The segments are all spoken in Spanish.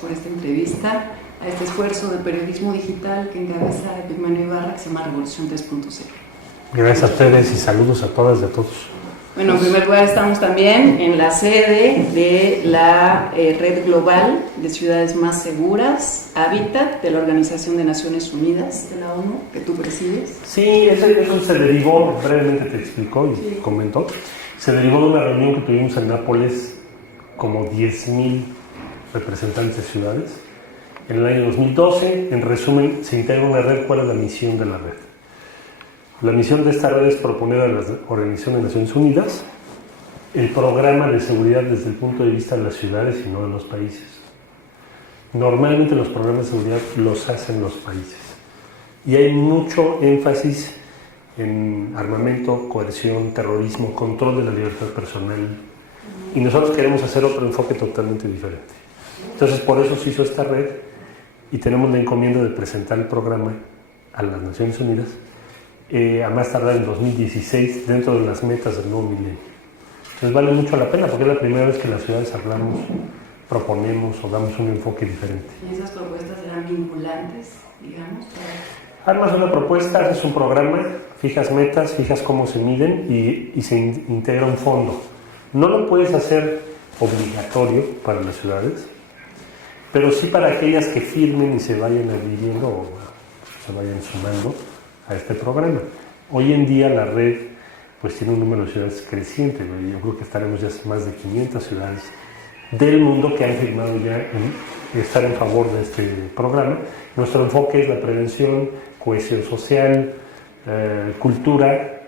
por esta entrevista a este esfuerzo de periodismo digital que encabeza Epigmenio Ibarra, que se llama Revolución 3.0. Gracias a ustedes y saludos a todas y a todos. Bueno, en primer lugar estamos también en la sede de la Red Global de Ciudades Más Seguras, Hábitat, de la Organización de Naciones Unidas, de la ONU, que tú presides. Sí, eso se derivó, brevemente te explicó y sí, comentó, se derivó de una reunión que tuvimos en Nápoles, como 10,000 representantes de ciudades. En el año 2012, en resumen, se integra una red. ¿Cuál es la misión de la red? La misión de esta red es proponer a la Organización de Naciones Unidas el programa de seguridad desde el punto de vista de las ciudades y no de los países. Normalmente los programas de seguridad los hacen los países y hay mucho énfasis en armamento, coerción, terrorismo, control de la libertad personal, y nosotros queremos hacer otro enfoque totalmente diferente. Entonces por eso se hizo esta red y tenemos la encomienda de presentar el programa a las Naciones Unidas a más tardar en 2016, dentro de las metas del nuevo milenio. Entonces vale mucho la pena porque es la primera vez que las ciudades hablamos, proponemos o damos un enfoque diferente. ¿Y esas propuestas serán vinculantes, digamos? Armas una propuesta, haces un programa, fijas metas, fijas cómo se miden y se integra un fondo. No lo puedes hacer obligatorio para las ciudades, pero sí para aquellas que firmen y se vayan adhiriendo o se vayan sumando a este programa. Hoy en día la red pues tiene un número de ciudades creciente, ¿no? Yo creo que estaremos ya más de 500 ciudades del mundo que han firmado ya en estar en favor de este programa. Nuestro enfoque es la prevención, cohesión social, cultura.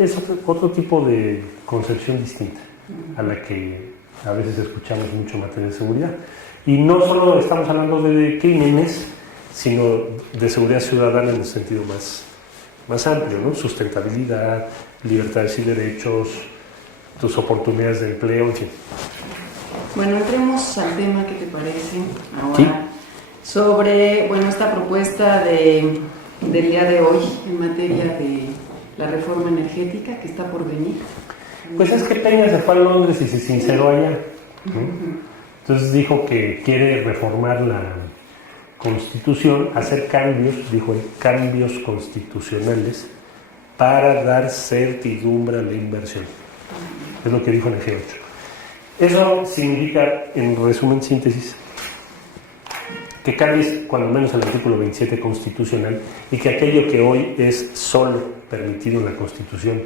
Es otro tipo de concepción distinta a la que a veces escuchamos mucho en materia de seguridad. Y no solo estamos hablando de crímenes, sino de seguridad ciudadana en el sentido más amplio, ¿no? Sustentabilidad, libertades y derechos, tus oportunidades de empleo, en fin. Bueno, entremos al tema, ¿qué te parece ahora? ¿Sí? Sobre, esta propuesta del día de hoy en materia de la reforma energética que está por venir. Pues es que Peña se fue a Londres y se sinceró allá, ¿no? Entonces dijo que quiere reformar la Constitución, hacer cambios, dijo él, cambios constitucionales para dar certidumbre a la inversión. Es lo que dijo en el G8. Eso significa, en resumen, síntesis, que cambies cuando menos el artículo 27 constitucional y que aquello que hoy es solo permitido en la Constitución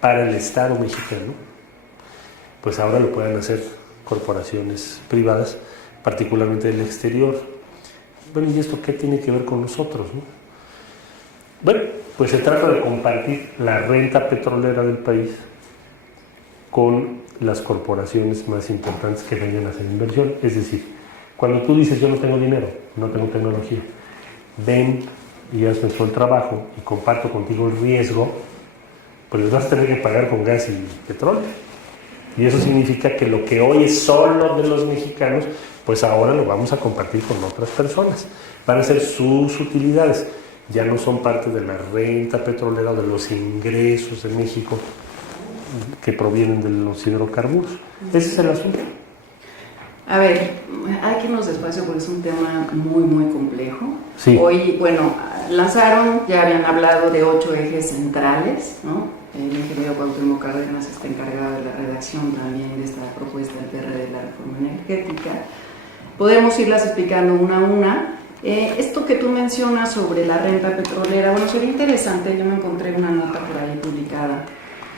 para el Estado mexicano, pues ahora lo puedan hacer corporaciones privadas, particularmente del exterior. Bueno, ¿y esto qué tiene que ver con nosotros, no? Bueno, pues se trata de compartir la renta petrolera del país con las corporaciones más importantes que vengan a hacer inversión. Es decir, cuando tú dices yo no tengo dinero, no tengo tecnología, ven y hazme todo el trabajo y comparto contigo el riesgo, pues les vas a tener que pagar con gas y petróleo. Y eso significa que lo que hoy es solo de los mexicanos, pues ahora lo vamos a compartir con otras personas. Van a ser sus utilidades. Ya no son parte de la renta petrolera o de los ingresos de México que provienen de los hidrocarburos. Ese es el asunto. A ver, hay que irnos despacio porque es un tema muy, muy complejo. Sí. Hoy, lanzaron, ya habían hablado de 8 ejes centrales, ¿no? El ingeniero Cuauhtémoc Cárdenas está encargado de la redacción también de esta propuesta del PRD de la reforma energética. Podemos irlas explicando una a una. Esto que tú mencionas sobre la renta petrolera, sería interesante. Yo me encontré una nota por ahí publicada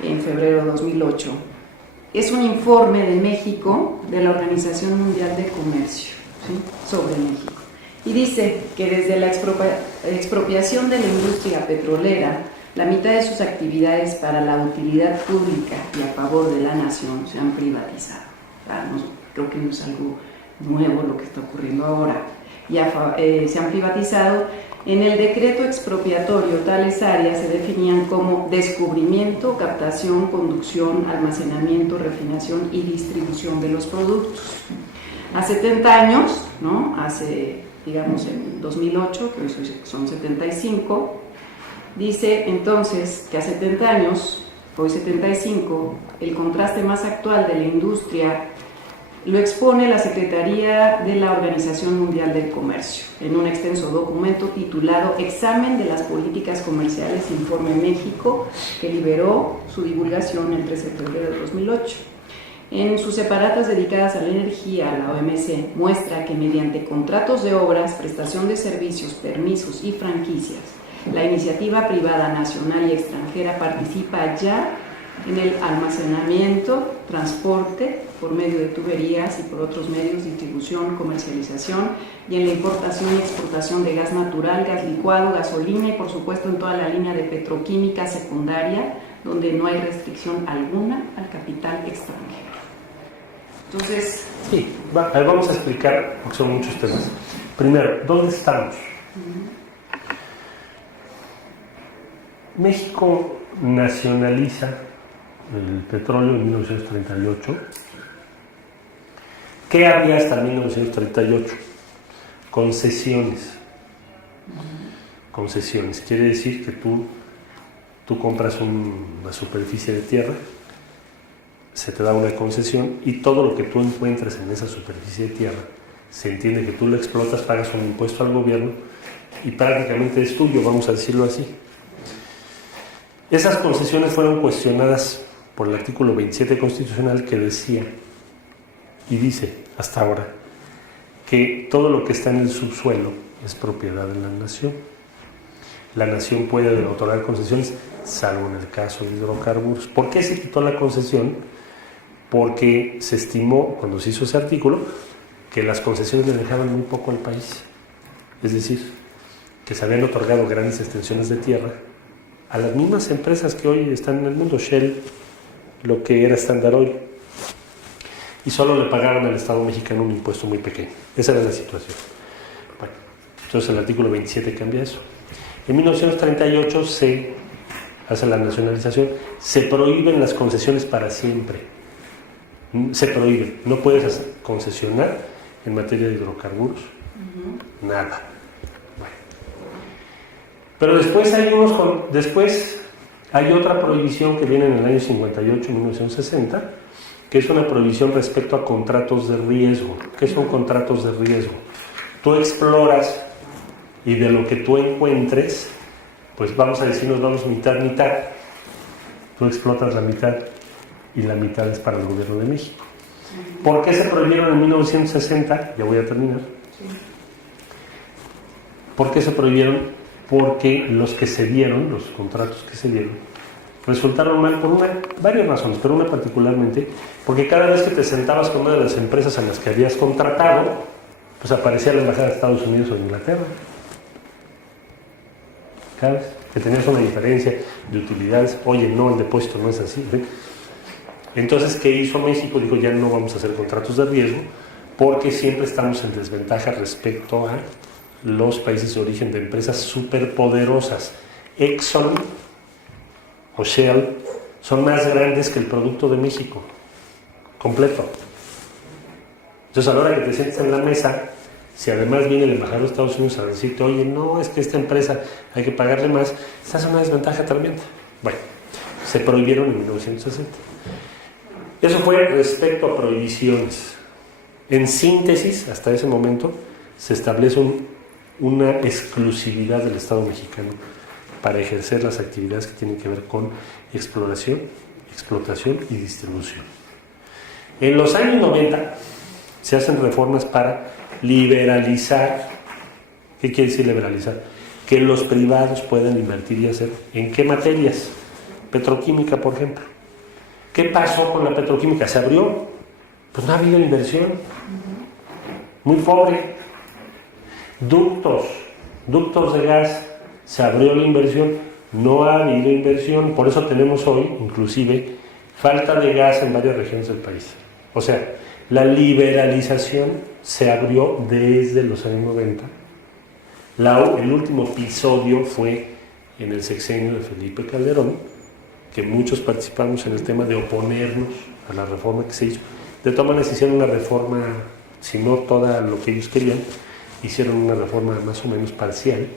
en febrero de 2008. Es un informe de México de la Organización Mundial de Comercio, ¿sí?, sobre México. Y dice que desde la expropiación de la industria petrolera, la mitad de sus actividades para la utilidad pública y a favor de la nación se han privatizado. Creo que no es algo nuevo lo que está ocurriendo ahora. Se han privatizado. En el decreto expropiatorio, tales áreas se definían como descubrimiento, captación, conducción, almacenamiento, refinación y distribución de los productos. A 70 años, ¿no? En 2008, que hoy son 75, dice entonces que a 70 años, hoy 75, el contraste más actual de la industria Lo expone la Secretaría de la Organización Mundial del Comercio en un extenso documento titulado Examen de las Políticas Comerciales Informe México, que liberó su divulgación el 13 de febrero de 2008. En sus separatas dedicadas a la energía, la OMC muestra que mediante contratos de obras, prestación de servicios, permisos y franquicias, la iniciativa privada nacional y extranjera participa ya en el almacenamiento, transporte por medio de tuberías y por otros medios, distribución, comercialización, y en la importación y exportación de gas natural, gas licuado, gasolina y por supuesto en toda la línea de petroquímica secundaria, donde no hay restricción alguna al capital extranjero. Entonces... Sí, vamos a explicar, porque son muchos temas. Primero, ¿dónde estamos? México nacionaliza el petróleo en 1938. ¿Qué había hasta 1938? Concesiones. Concesiones. Quiere decir que tú compras una superficie de tierra, se te da una concesión y todo lo que tú encuentres en esa superficie de tierra, se entiende que tú lo explotas, pagas un impuesto al gobierno y prácticamente es tuyo, vamos a decirlo así. Esas concesiones fueron cuestionadas por el artículo 27 constitucional, que decía y dice hasta ahora que todo lo que está en el subsuelo es propiedad de la nación. La nación puede otorgar concesiones, salvo en el caso de hidrocarburos. ¿Por qué se quitó la concesión? Porque se estimó, cuando se hizo ese artículo, que las concesiones le dejaban muy poco al país. Es decir, que se habían otorgado grandes extensiones de tierra a las mismas empresas que hoy están en el mundo, Shell, lo que era Standard Oil, y solo le pagaban al Estado mexicano un impuesto muy pequeño. Esa era la situación. Bueno, entonces el artículo 27 cambia eso. En 1938 se hace la nacionalización, se prohíben las concesiones para siempre. Se prohíben, no puedes concesionar en materia de hidrocarburos, nada. Bueno. Pero después hay otra prohibición que viene en el año 58, 1960, que es una prohibición respecto a contratos de riesgo. ¿Qué son contratos de riesgo? Tú exploras y de lo que tú encuentres, pues vamos a decir, nos vamos mitad. Tú explotas la mitad y la mitad es para el gobierno de México. ¿Por qué se prohibieron en 1960? Ya voy a terminar. ¿Por qué se prohibieron? Porque los que se dieron, los contratos que se dieron, resultaron mal por varias razones, pero una particularmente, porque cada vez que te sentabas con una de las empresas en las que habías contratado, pues aparecía la embajada de Estados Unidos o de Inglaterra. ¿Sabes? Que tenías una diferencia de utilidades. Oye, no, el depósito no es así, ¿eh? Entonces, ¿qué hizo México? Dijo, ya no vamos a hacer contratos de riesgo porque siempre estamos en desventaja respecto a los países de origen de empresas superpoderosas. Exxon o Shell son más grandes que el producto de México, completo. Entonces, a la hora que te sientes en la mesa, si además viene el embajador de Estados Unidos a decirte, oye, no, es que esta empresa hay que pagarle más, estás en una desventaja tremenda. Bueno, se prohibieron en 1960. Eso fue respecto a prohibiciones. En síntesis, hasta ese momento, se establece una exclusividad del Estado mexicano para ejercer las actividades que tienen que ver con exploración, explotación y distribución. En los años 90 se hacen reformas para liberalizar. ¿Qué quiere decir liberalizar? Que los privados puedan invertir y hacer. ¿En qué materias? Petroquímica, por ejemplo. ¿Qué pasó con la petroquímica? ¿Se abrió? Pues no ha habido inversión. Muy pobre. Ductos de gas. Se abrió la inversión. No ha habido inversión. Por eso tenemos hoy, inclusive, falta de gas en varias regiones del país. O sea, la liberalización se abrió desde los años 90. El último episodio fue en el sexenio de Felipe Calderón, que muchos participamos en el tema de oponernos a la reforma que se hizo. De todas maneras hicieron una reforma, si no toda lo que ellos querían, hicieron una reforma más o menos parcial,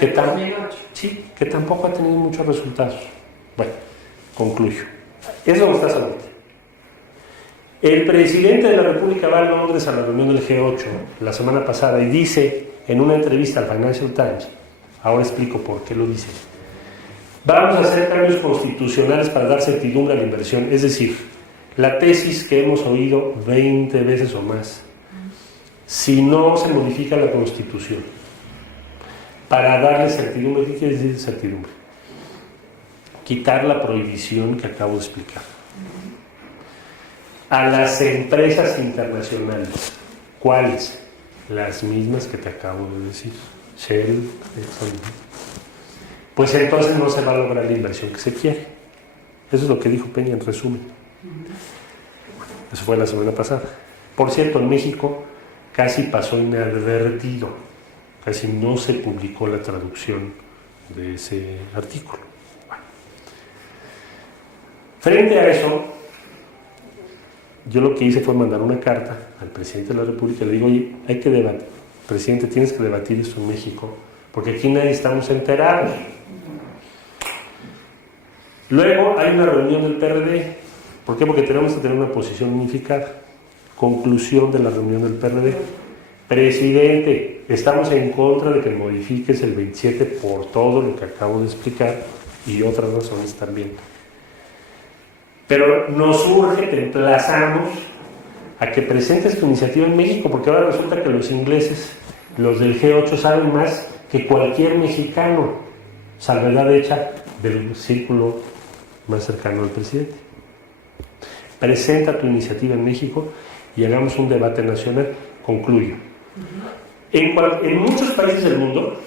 que tampoco ha tenido muchos resultados. Bueno, concluyo. Es lo que está hablando. El presidente de la República va a Londres a la reunión del G8 la semana pasada y dice en una entrevista al Financial Times, ahora explico por qué lo dice, vamos a hacer cambios constitucionales para dar certidumbre a la inversión, es decir, la tesis que hemos oído 20 veces o más, si no se modifica la Constitución para darle certidumbre, ¿qué quiere decir certidumbre? Quitar la prohibición que acabo de explicar a las empresas internacionales. ¿Cuáles? Las mismas que te acabo de decir. Shell, Exxon. Pues entonces no se va a lograr la inversión que se quiere. Eso es lo que dijo Peña en resumen. Eso fue la semana pasada. Por cierto, en México casi pasó inadvertido. Casi no se publicó la traducción de ese artículo. Bueno. Frente a eso, yo lo que hice fue mandar una carta al presidente de la República y le digo, oye, hay que debatir, presidente, tienes que debatir esto en México, porque aquí nadie estamos enterados. Luego hay una reunión del PRD. ¿Por qué? Porque tenemos que tener una posición unificada. Conclusión de la reunión del PRD. Presidente, estamos en contra de que modifiques el 27 por todo lo que acabo de explicar y otras razones también. Pero nos urge, te emplazamos a que presentes tu iniciativa en México, porque ahora resulta que los ingleses, los del G8, saben más que cualquier mexicano, salvedad hecha del círculo más cercano al presidente. Presenta tu iniciativa en México y hagamos un debate nacional. Concluyo. En muchos países del mundo,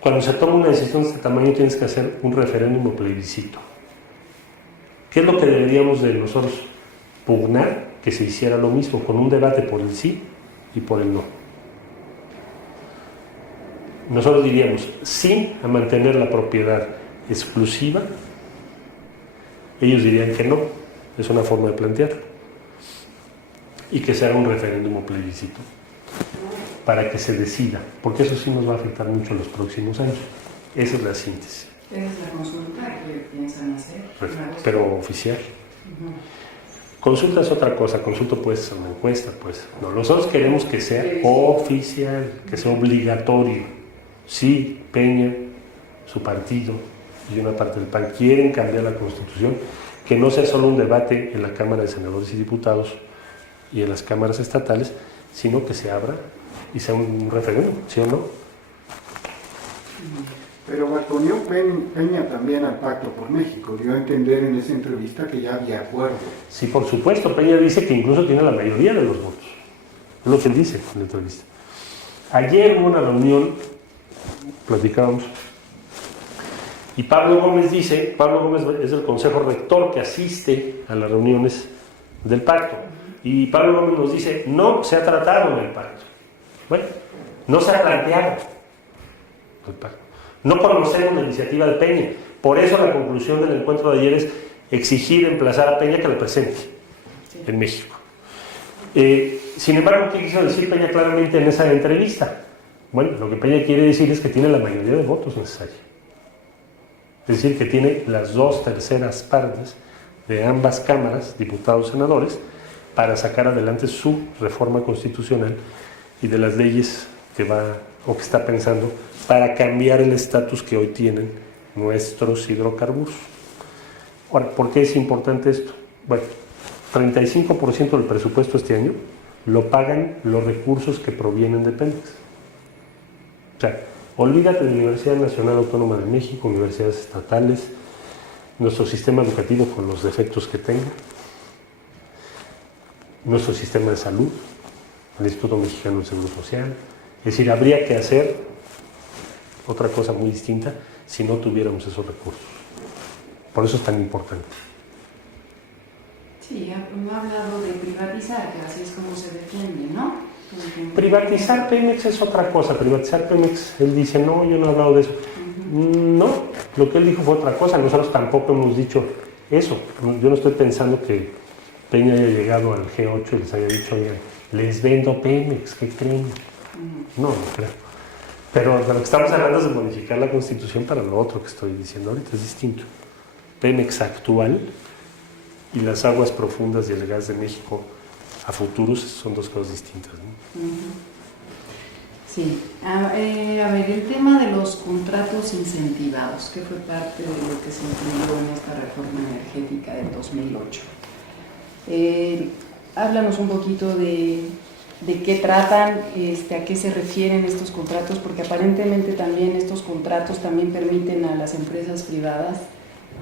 cuando se toma una decisión de este tamaño, tienes que hacer un referéndum o plebiscito. ¿Qué es lo que deberíamos de nosotros pugnar? Que se hiciera lo mismo, con un debate por el sí y por el no. Nosotros diríamos sí a mantener la propiedad exclusiva. Ellos dirían que no, es una forma de plantearlo. Y que se haga un referéndum o plebiscito para que se decida, porque eso sí nos va a afectar mucho en los próximos años. Esa es la síntesis. Esa es la consulta que piensan hacer. Pero oficial. Consulta es otra cosa, consulta puede ser una encuesta, pues. No, nosotros queremos que sea oficial, que sea obligatorio. Sí, Peña, su partido y una parte del PAN quieren cambiar la Constitución, que no sea solo un debate en la Cámara de Senadores y Diputados y en las cámaras estatales, sino que se abra y sea un referéndum, ¿sí o no? Pero balconeó Peña también al Pacto por México. Dio a entender en esa entrevista que ya había acuerdo. Sí, por supuesto. Peña dice que incluso tiene la mayoría de los votos. Es lo que él dice en la entrevista. Ayer hubo una reunión, platicábamos, y Pablo Gómez es el Consejo Rector que asiste a las reuniones del pacto. Y Pablo Gómez nos dice, no se ha tratado en el pacto. Bueno, no se ha planteado el pacto. No conocemos la iniciativa de Peña. Por eso la conclusión del encuentro de ayer es exigir, emplazar a Peña que la presente en México. Sin embargo, ¿qué quiso decir Peña claramente en esa entrevista? Bueno, lo que Peña quiere decir es que tiene la mayoría de votos necesarios. Es decir, que tiene las 2/3 partes de ambas cámaras, diputados y senadores, para sacar adelante su reforma constitucional y de las leyes que va o que está pensando para cambiar el estatus que hoy tienen nuestros hidrocarburos. Ahora, ¿por qué es importante esto? Bueno, 35% del presupuesto este año lo pagan los recursos que provienen de Pemex. O sea, olvídate de la Universidad Nacional Autónoma de México, universidades estatales, nuestro sistema educativo con los defectos que tenga, nuestro sistema de salud, el Instituto Mexicano del Seguro Social. Es decir, habría que hacer otra cosa muy distinta si no tuviéramos esos recursos. Por eso es tan importante. Sí, no ha hablado de privatizar, que así es como se defiende, ¿no? Privatizar Pemex es otra cosa. Privatizar Pemex, él dice, no, yo no he hablado de eso. No, lo que él dijo fue otra cosa. Nosotros tampoco hemos dicho eso. Yo no estoy pensando que Peña haya llegado al G8 y les haya dicho, oigan, les vendo Pemex, ¿qué creen? No, no creo. Pero de lo que estamos hablando es de modificar la Constitución para lo otro que estoy diciendo ahorita, es distinto. Pemex actual y las aguas profundas y el gas de México a futuros son dos cosas distintas, ¿no? Sí. A ver, el tema de los contratos incentivados, que fue parte de lo que se incluyó en esta reforma energética del 2008. Háblanos un poquito de qué tratan, a qué se refieren estos contratos, porque aparentemente también estos contratos también permiten a las empresas privadas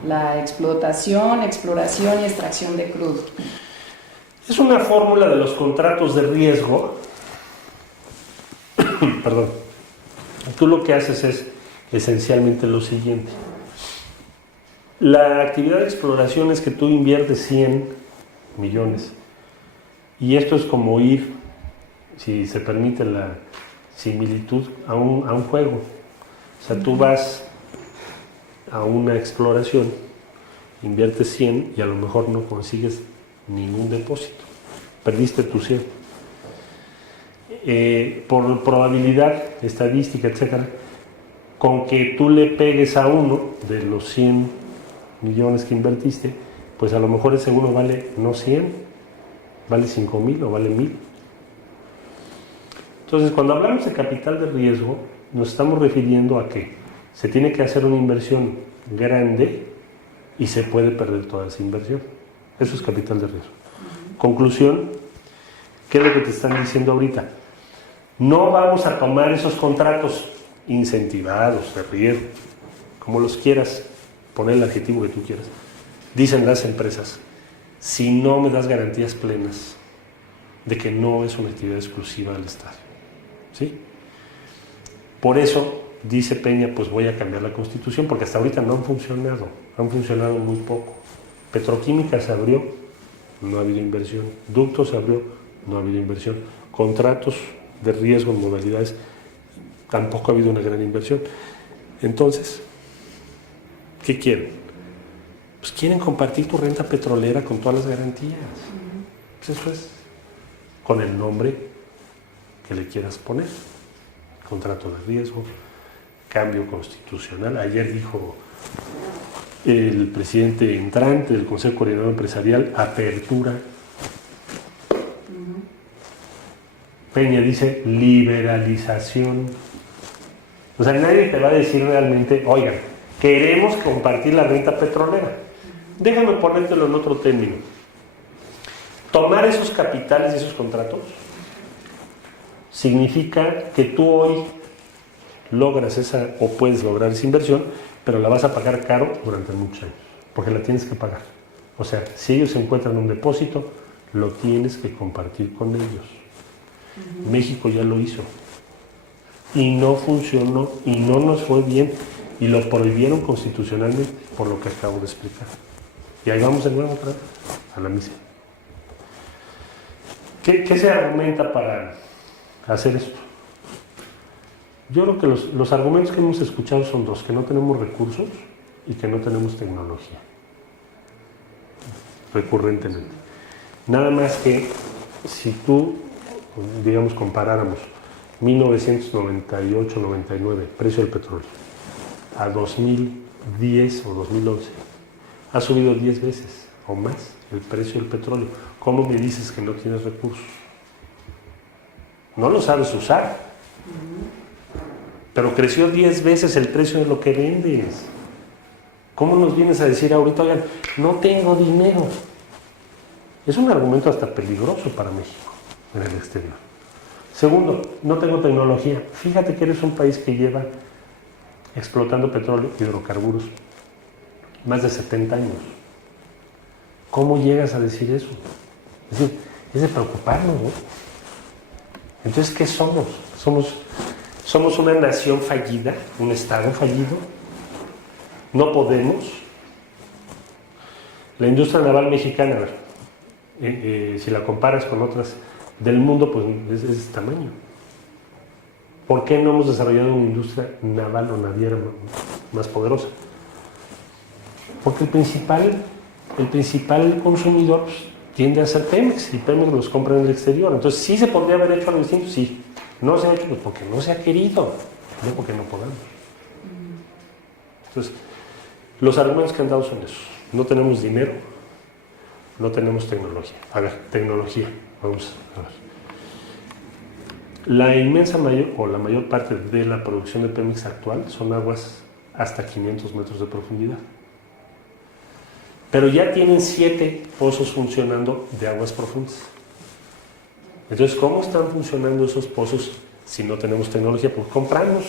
la explotación, exploración y extracción de crudo. Es una fórmula de los contratos de riesgo. Perdón. Tú lo que haces es esencialmente lo siguiente. La actividad de exploración es que tú inviertes 100 millones. Y esto es como ir, si se permite la similitud, a un juego. O sea, tú vas a una exploración, inviertes 100 y a lo mejor no consigues ningún depósito. Perdiste tu 100. Por probabilidad, estadística, etcétera, con que tú le pegues a uno de los 100 millones que invertiste, pues a lo mejor ese uno vale no 100, vale 5,000 o vale 1,000. Entonces, cuando hablamos de capital de riesgo, nos estamos refiriendo a que se tiene que hacer una inversión grande y se puede perder toda esa inversión. Eso es capital de riesgo. Conclusión, ¿qué es lo que te están diciendo ahorita? No vamos a tomar esos contratos incentivados, de riesgo, como los quieras, poner el adjetivo que tú quieras. Dicen las empresas, si no me das garantías plenas de que no es una actividad exclusiva del Estado. ¿Sí? Por eso, dice Peña, pues voy a cambiar la Constitución, porque hasta ahorita no han funcionado muy poco. Petroquímica se abrió, no ha habido inversión. Ductos se abrió, no ha habido inversión. Contratos de riesgo en modalidades, tampoco ha habido una gran inversión. Entonces, ¿qué quieren? Pues quieren compartir tu renta petrolera con todas las garantías. Pues eso es, con el nombre que le quieras poner. Contrato de riesgo, cambio constitucional. Ayer dijo el presidente entrante del Consejo Coordinador Empresarial, apertura. Peña dice liberalización. O sea, nadie te va a decir realmente, oigan, queremos compartir la renta petrolera. Déjame ponértelo en otro término. Tomar esos capitales y esos contratos significa que tú hoy logras esa, o puedes lograr esa inversión, pero la vas a pagar caro durante muchos años, porque la tienes que pagar. O sea, si ellos encuentran un depósito, lo tienes que compartir con ellos. México ya lo hizo y no funcionó y no nos fue bien y lo prohibieron constitucionalmente por lo que acabo de explicar. Y ahí vamos de nuevo otra vez a la misa. ¿Qué se argumenta para hacer esto? Yo creo que los argumentos que hemos escuchado son dos: que no tenemos recursos y que no tenemos tecnología, recurrentemente. Nada más que si tú, digamos, comparáramos 1998-99, precio del petróleo, a 2010 o 2011, ha subido 10 veces o más el precio del petróleo. ¿Cómo me dices que no tienes recursos? No lo sabes usar. Pero creció 10 veces el precio de lo que vendes. ¿Cómo nos vienes a decir ahorita, oigan, no tengo dinero? Es un argumento hasta peligroso para México en el exterior. Segundo, no tengo tecnología. Fíjate que eres un país que lleva explotando petróleo y hidrocarburos más de 70 años. ¿Cómo llegas a decir eso? Es decir, es de preocuparnos, ¿no? Entonces, ¿qué somos? ¿Somos una nación fallida? ¿Un Estado fallido? ¿No podemos? La industria naval mexicana, si la comparas con otras del mundo, pues es de ese tamaño. ¿Por qué no hemos desarrollado una industria naval o naviera más poderosa? Porque el principal consumidor tiende a ser Pemex, y Pemex los compra en el exterior. Entonces, ¿sí se podría haber hecho algo distinto? Sí. ¿No se ha hecho? Pues porque no se ha querido, no porque no podamos. Entonces, los argumentos que han dado son esos. No tenemos dinero, no tenemos tecnología. A ver, tecnología. Vamos a ver. La inmensa mayor o la mayor parte de la producción de Pemex actual son aguas hasta 500 metros de profundidad. Pero ya tienen 7 pozos funcionando de aguas profundas. Entonces, ¿cómo están funcionando esos pozos si no tenemos tecnología? Pues compramos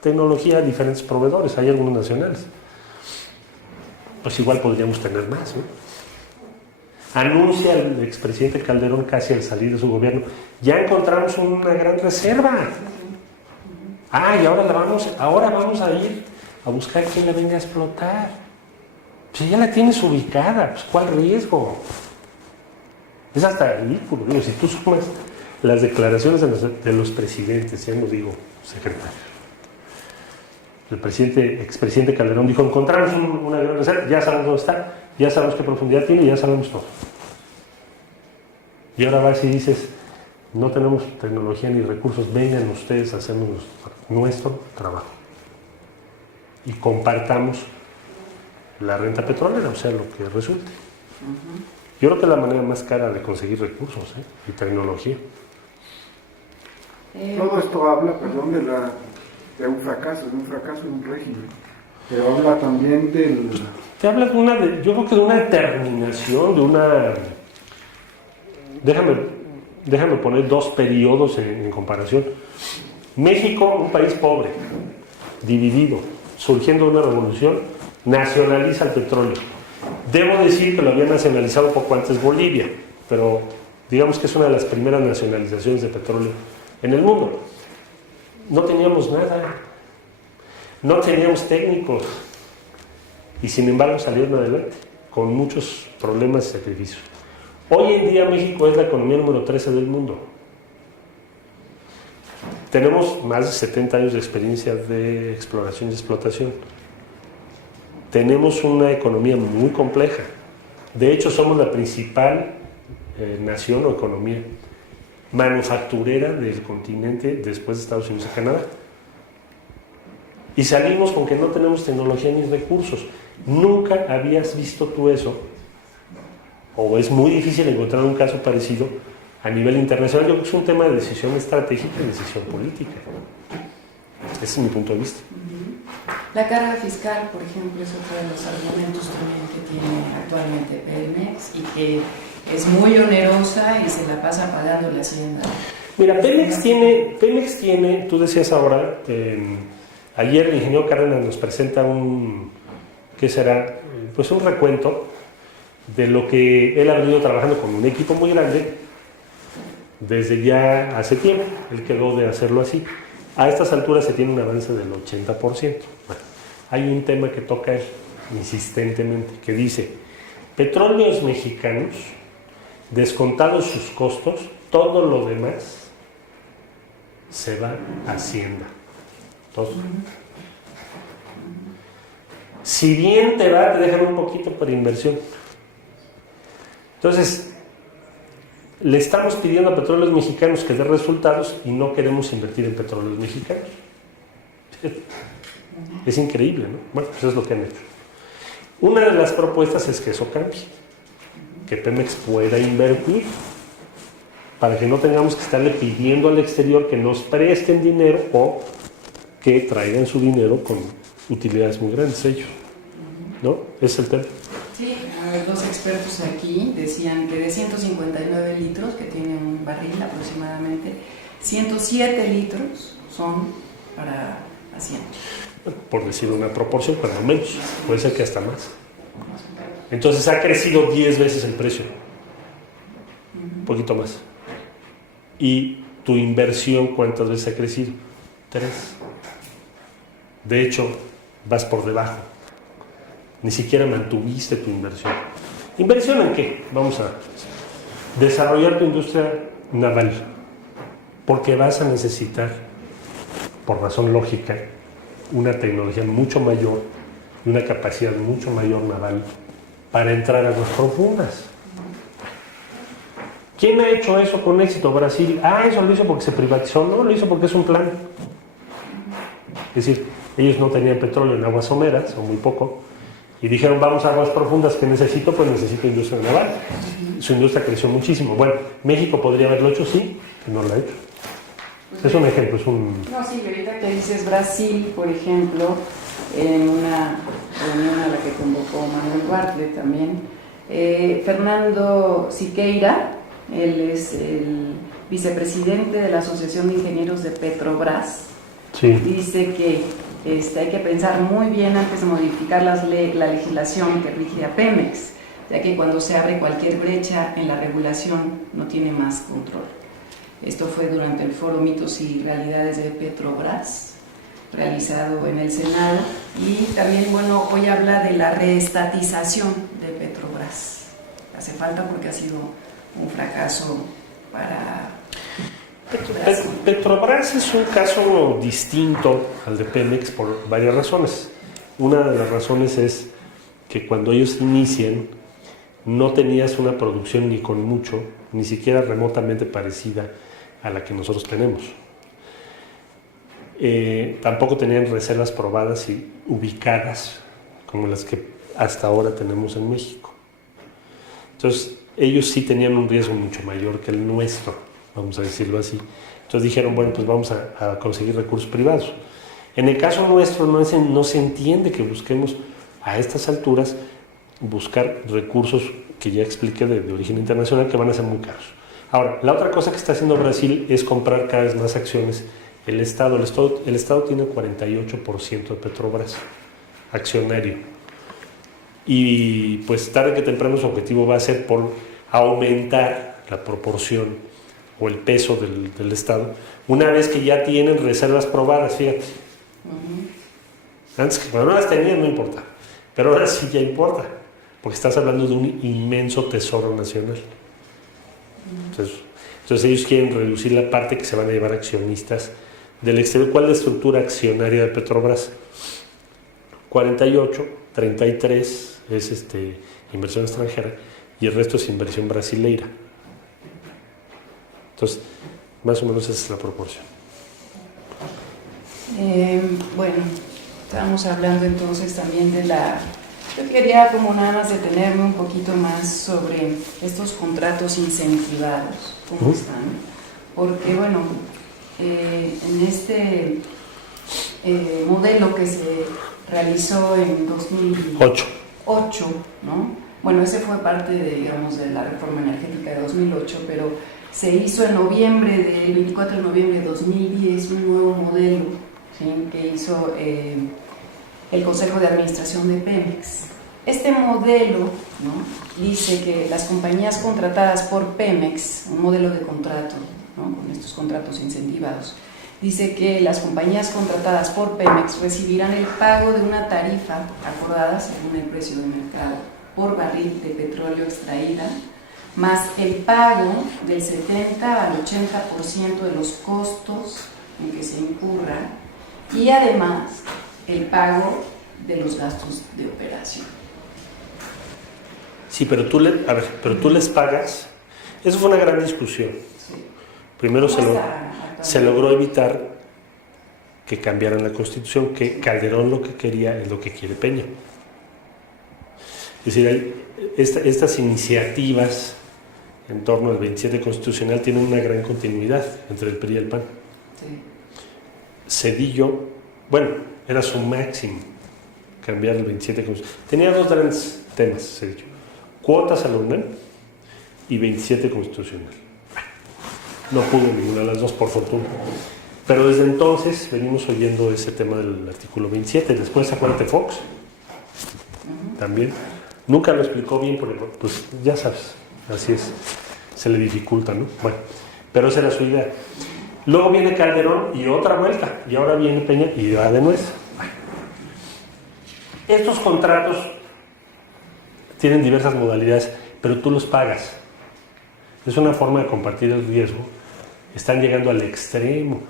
tecnología a diferentes proveedores, hay algunos nacionales. Pues igual podríamos tener más, ¿no? Anuncia el expresidente Calderón casi al salir de su gobierno, ya encontramos una gran reserva. Y ahora vamos a ir a buscar quién la venga a explotar. Pues ya la tienes ubicada, pues ¿cuál riesgo? Es hasta ridículo. Digo, si tú sumas las declaraciones de los presidentes, ya no digo secretarios. El expresidente Calderón dijo, encontramos una gran reserva, ya sabemos dónde está, ya sabemos qué profundidad tiene, ya sabemos todo. Y ahora vas y dices, no tenemos tecnología ni recursos, vengan ustedes a hacernos nuestro trabajo. Y compartamos la renta petrolera, o sea, lo que resulte. Yo creo que es la manera más cara de conseguir recursos y tecnología. Todo esto habla, perdón, de un fracaso de un régimen. Pero habla también del... Te habla yo creo que de una determinación, de una... Déjame poner 2 periodos en comparación. México, un país pobre, dividido, surgiendo de una revolución, nacionaliza el petróleo. Debo decir que lo había nacionalizado un poco antes Bolivia, pero digamos que es una de las primeras nacionalizaciones de petróleo en el mundo. No teníamos nada, no teníamos técnicos, y sin embargo salieron adelante, con muchos problemas y sacrificios. Hoy en día México es la economía número 13 del mundo. Tenemos más de 70 años de experiencia de exploración y explotación. Tenemos una economía muy compleja. De hecho, somos la principal nación o economía manufacturera del continente después de Estados Unidos y Canadá. Y salimos con que no tenemos tecnología ni recursos. Nunca habías visto tú eso, o es muy difícil encontrar un caso parecido a nivel internacional. Yo creo que es un tema de decisión estratégica y decisión política. Ese es mi punto de vista. La carga fiscal, por ejemplo, es otro de los argumentos también que tiene actualmente Pemex y que es muy onerosa y se la pasa pagando la Hacienda. Mira, Pemex tiene, tú decías ahora, ayer el ingeniero Cárdenas nos presenta ¿qué será? Pues un recuento de lo que él ha venido trabajando con un equipo muy grande desde ya hace tiempo. Él quedó de hacerlo así. A estas alturas se tiene un avance del 80%. Bueno, hay un tema que toca él insistentemente, que dice, Petróleos Mexicanos, descontados sus costos, todo lo demás se va a Hacienda. Todo. Si bien te dejan un poquito por inversión. Entonces, le estamos pidiendo a Petróleos Mexicanos que dé resultados y no queremos invertir en Petróleos Mexicanos. Es increíble, ¿no? Bueno, pues es lo que han hecho. Una de las propuestas es que eso cambie, que Pemex pueda invertir para que no tengamos que estarle pidiendo al exterior que nos presten dinero o que traigan su dinero con utilidades muy grandes ellos, ¿no? Ese es el tema. Sí, a ver, 2 expertos aquí decían que de 159 litros que tiene un barril aproximadamente, 107 litros son para Hacienda. Por decir una proporción, cuando menos, puede ser que hasta más. Entonces ha crecido 10 veces el precio, un poquito más. ¿Y tu inversión cuántas veces ha crecido? 3. De hecho, vas por debajo. Ni siquiera mantuviste tu inversión. ¿Inversión en qué? Vamos a desarrollar tu industria naval, porque vas a necesitar, por razón lógica, una tecnología mucho mayor y una capacidad mucho mayor naval para entrar a aguas profundas. ¿Quién ha hecho eso con éxito? Brasil. Eso lo hizo porque se privatizó. No, lo hizo porque es un plan. Es decir, ellos no tenían petróleo en aguas someras, o muy poco, Y dijeron, vamos a aguas profundas, ¿qué necesito? Pues necesito industria naval. Su industria creció muchísimo. Bueno, México podría haberlo hecho, sí, que no lo ha hecho. Es un ejemplo, es un... No, sí, ahorita que dices Brasil, por ejemplo, en una reunión a la que convocó Manuel Bartlett también, Fernando Siqueira, él es el vicepresidente de la Asociación de Ingenieros de Petrobras, Sí. dice que hay que pensar muy bien antes de modificar la legislación que rige a Pemex, ya que cuando se abre cualquier brecha en la regulación no tiene más control. Esto fue durante el foro Mitos y Realidades de Petrobras, realizado en el Senado, y también, bueno, hoy habla de la reestatización de Petrobras. Hace falta porque ha sido un fracaso para Petrobras. Petrobras es un caso distinto al de Pemex por varias razones. Una de las razones es que cuando ellos inician no tenías una producción ni con mucho, ni siquiera remotamente parecida a la que nosotros tenemos. Tampoco tenían reservas probadas y ubicadas como las que hasta ahora tenemos en México. Entonces, ellos sí tenían un riesgo mucho mayor que el nuestro, vamos a decirlo así. Entonces dijeron, bueno, pues vamos a conseguir recursos privados. En el caso nuestro no se entiende que busquemos a estas alturas buscar recursos que ya expliqué de origen internacional que van a ser muy caros. Ahora, la otra cosa que está haciendo Brasil es comprar cada vez más acciones. El Estado tiene 48% de Petrobras, accionario. Y pues tarde que temprano su objetivo va a ser por aumentar la proporción o el peso del Estado, una vez que ya tienen reservas probadas, fíjate. Antes, cuando no las tenían no importa, pero ahora sí ya importa, porque estás hablando de un inmenso tesoro nacional. Entonces ellos quieren reducir la parte que se van a llevar accionistas del exterior. ¿Cuál es la estructura accionaria de Petrobras? 48, 33 es inversión extranjera y el resto es inversión brasileira. Entonces, más o menos esa es la proporción. Bueno, estábamos hablando entonces también de yo quería como nada más detenerme un poquito más sobre estos contratos incentivados, cómo están, porque bueno, en este modelo que se realizó en 2008, ¿no? Bueno, ese fue parte de la reforma energética de 2008, pero se hizo el 24 de noviembre de 2010 un nuevo modelo, ¿sí?, que hizo el Consejo de Administración de Pemex. Este modelo, ¿no?, dice que las compañías contratadas por Pemex, un modelo de contrato, ¿no?, con estos contratos incentivados, dice que las compañías contratadas por Pemex recibirán el pago de una tarifa acordada según el precio de mercado por barril de petróleo extraída, más el pago del 70 al 80% de los costos en que se incurra, y además el pago de los gastos de operación. Sí, pero tú les pagas. Eso fue una gran discusión. Sí. Primero se logró evitar que cambiaran la Constitución, que Calderón lo que quería es lo que quiere Peña. Es decir, estas iniciativas en torno al 27 constitucional tienen una gran continuidad entre el PRI y el PAN. Sí. Cedillo, bueno, era su máximo cambiar el 27 constitucional. Tenía dos grandes temas, Cedillo: cuotas a la UNAM y 27 constitucional. No pudo ninguna de las dos, por fortuna. Pero desde entonces venimos oyendo ese tema del artículo 27. Después, acuérdate, Fox también. Nunca lo explicó bien, porque pues ya sabes, así es, se le dificulta, ¿no? Bueno, pero esa era su idea. Luego viene Calderón y otra vuelta, y ahora viene Peña y va de nuez. Estos contratos tienen diversas modalidades, pero tú los pagas. Es una forma de compartir el riesgo. Están llegando al extremo,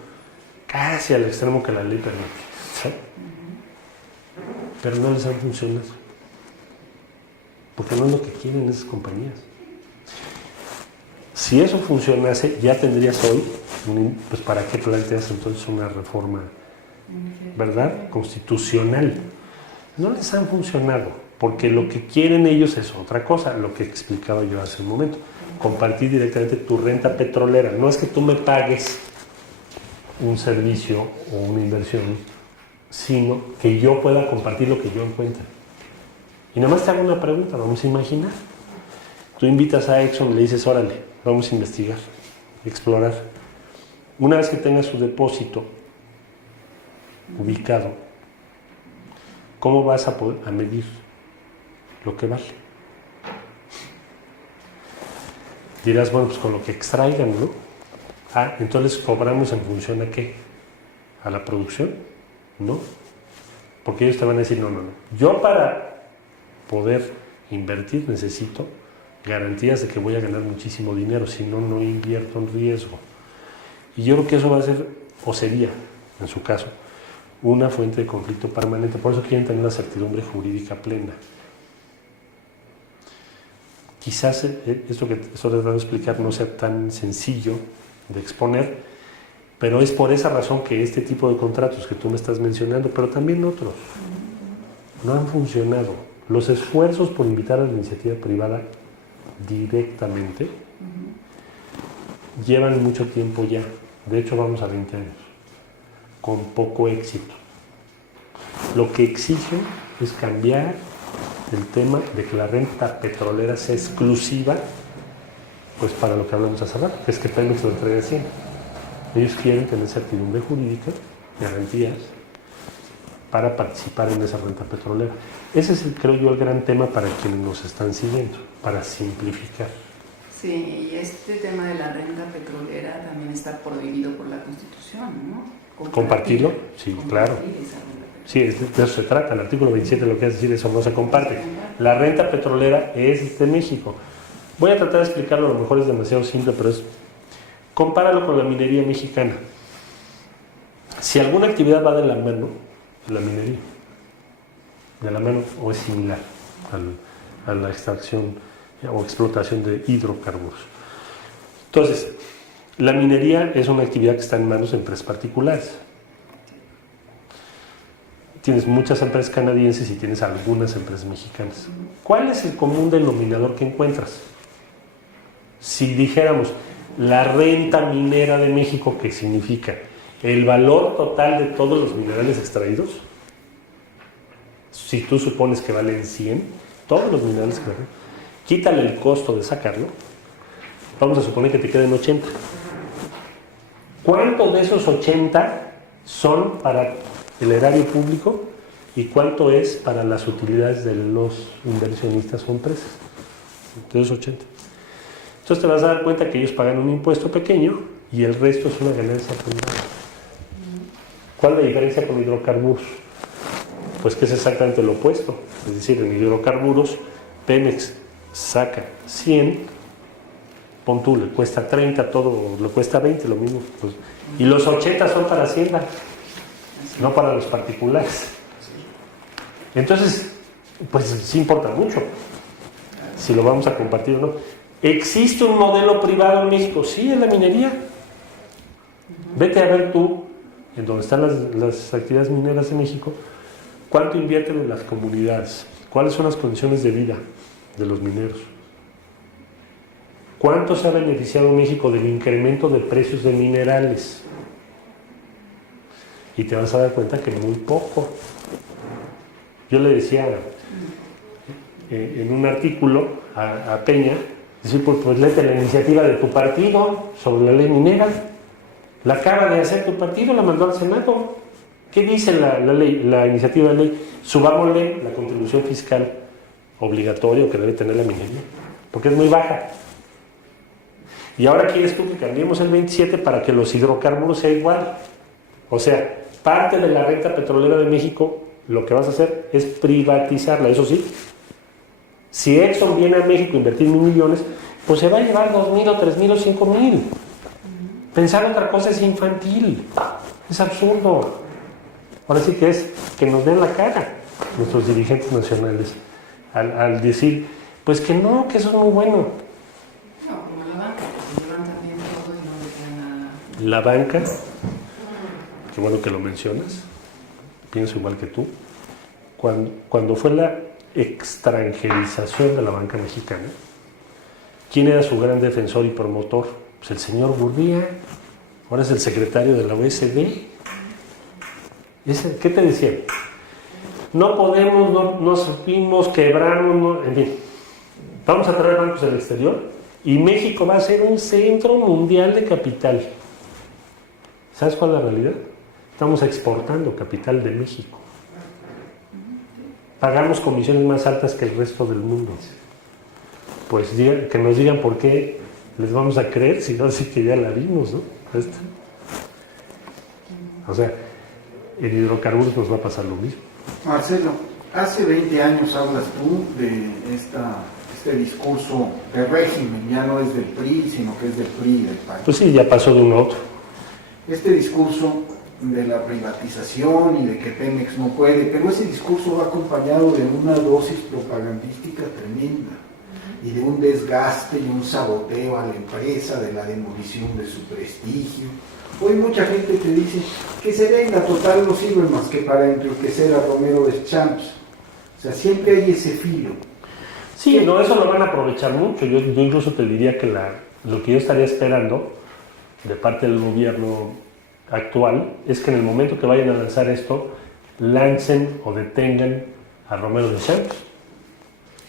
casi al extremo que la ley permite, ¿sí? Pero no les han funcionado, porque no es lo que quieren esas compañías. Si eso funcionase, ya tendrías hoy, pues ¿para qué planteas entonces una reforma, verdad, constitucional? No les han funcionado. porque lo que quieren ellos es otra cosa, lo que explicaba yo hace un momento, compartir directamente tu renta petrolera. No es que tú me pagues un servicio o una inversión, sino que yo pueda compartir lo que yo encuentre. Y nada más te hago una pregunta, vamos a imaginar. Tú invitas a Exxon y le dices, órale, vamos a investigar, explorar. Una vez que tengas su depósito ubicado, ¿cómo vas a poder medir lo que vale? Dirás, bueno, pues con lo que extraigan, ¿no? Ah, entonces cobramos en función a ¿qué? ¿A la producción? ¿No? Porque ellos te van a decir, no. Yo para poder invertir necesito garantías de que voy a ganar muchísimo dinero, si no, no invierto en riesgo. Y yo creo que eso va a ser, o sería, en su caso, una fuente de conflicto permanente. Por eso quieren tener una certidumbre jurídica plena. Quizás esto que estoy tratando de explicar no sea tan sencillo de exponer, pero es por esa razón que este tipo de contratos que tú me estás mencionando, pero también otros, no han funcionado. Los esfuerzos por invitar a la iniciativa privada directamente llevan mucho tiempo ya. De hecho, vamos a 20 años, con poco éxito. Lo que exigen es cambiar el tema de que la renta petrolera sea exclusiva, pues para lo que hablamos hace rato, que es que Pemex lo entregue a 100. Ellos quieren tener certidumbre jurídica, garantías, para participar en esa renta petrolera. Ese es, creo yo, el gran tema para quienes nos están siguiendo, para simplificar. Sí, y este tema de la renta petrolera también está prohibido por la Constitución, ¿no? ¿Compartirlo? Sí, claro. Sí, de eso se trata. El artículo 27 lo que es decir, eso no se comparte. La renta petrolera es de México. Voy a tratar de explicarlo, a lo mejor es demasiado simple, pero es... Compáralo con la minería mexicana. Si alguna actividad va de la mano, la minería, de la mano o es similar a la extracción o explotación de hidrocarburos. Entonces, la minería es una actividad que está en manos de empresas particulares. Tienes muchas empresas canadienses y tienes algunas empresas mexicanas. ¿Cuál es el común denominador que encuentras? Si dijéramos la renta minera de México, que significa el valor total de todos los minerales extraídos, si tú supones que valen 100, todos los minerales que valen, quítale el costo de sacarlo, vamos a suponer que te queden 80. ¿Cuántos de esos 80 son para el erario público y cuánto es para las utilidades de los inversionistas o empresas? De esos 80. Entonces te vas a dar cuenta que ellos pagan un impuesto pequeño y el resto es una ganancia privada. ¿Cuál es la diferencia con hidrocarburos? Pues que es exactamente lo opuesto. Es decir, en hidrocarburos, Pemex saca 100, pon tú, le cuesta 30, todo le cuesta 20, lo mismo. Pues, y los 80 son para Hacienda, no para los particulares. Entonces, pues sí importa mucho si lo vamos a compartir o no. ¿Existe un modelo privado en México? Sí, en la minería. Vete a ver tú, en donde están las actividades mineras de México, cuánto invierten en las comunidades, cuáles son las condiciones de vida de los mineros, cuánto se ha beneficiado México del incremento de precios de minerales. Y te vas a dar cuenta que muy poco. Yo le decía en un artículo a Peña, decir, pues léete la iniciativa de tu partido sobre la ley minera. La acaba de hacer tu partido, la mandó al Senado. ¿Qué dice la ley, la iniciativa de ley? Subámosle la contribución fiscal obligatoria que debe tener la minería, porque es muy baja. Y ahora quieres tú que cambiemos el 27 para que los hidrocarburos sea igual. O sea, parte de la renta petrolera de México, lo que vas a hacer es privatizarla. Eso sí, si Exxon viene a México a invertir 1,000 millones, pues se va a llevar 2,000 o 3,000 o 5,000. Pensar otra cosa es infantil, es absurdo. Ahora sí que es que nos den la cara nuestros dirigentes nacionales al decir, pues que no, que eso es muy bueno. No, como la banca, que llevan también todo y no le queda nada. La banca, qué bueno que lo mencionas, pienso igual que tú. Cuando fue extranjerización de la banca mexicana. ¿Quién era su gran defensor y promotor? Pues el señor Gurría, ahora es el secretario de la OSD. ¿Qué te decía? No podemos, no supimos, quebramos, en fin. Vamos a traer bancos del exterior y México va a ser un centro mundial de capital. ¿Sabes cuál es la realidad? Estamos exportando capital de México. Pagamos comisiones más altas que el resto del mundo. Pues que nos digan por qué les vamos a creer, si no, sí que ya la vimos, ¿no? O sea, en hidrocarburos nos va a pasar lo mismo. Marcelo, hace 20 años hablas tú de este discurso de régimen, ya no es del PRI, sino que es del PRI y del PAN. Pues sí, ya pasó de uno a otro. Este discurso de la privatización y de que Pemex no puede, pero ese discurso va acompañado de una dosis propagandística tremenda y de un desgaste y un saboteo a la empresa, de la demolición de su prestigio. Hoy mucha gente te dice que se venga, total no sirve más que para enriquecer a Romero Deschamps. O sea, siempre hay ese filo. Sí, no, eso lo van a aprovechar mucho. Yo incluso te diría que lo que yo estaría esperando de parte del gobierno actual es que en el momento que vayan a lanzar esto, lancen o detengan a Romero Deschamps,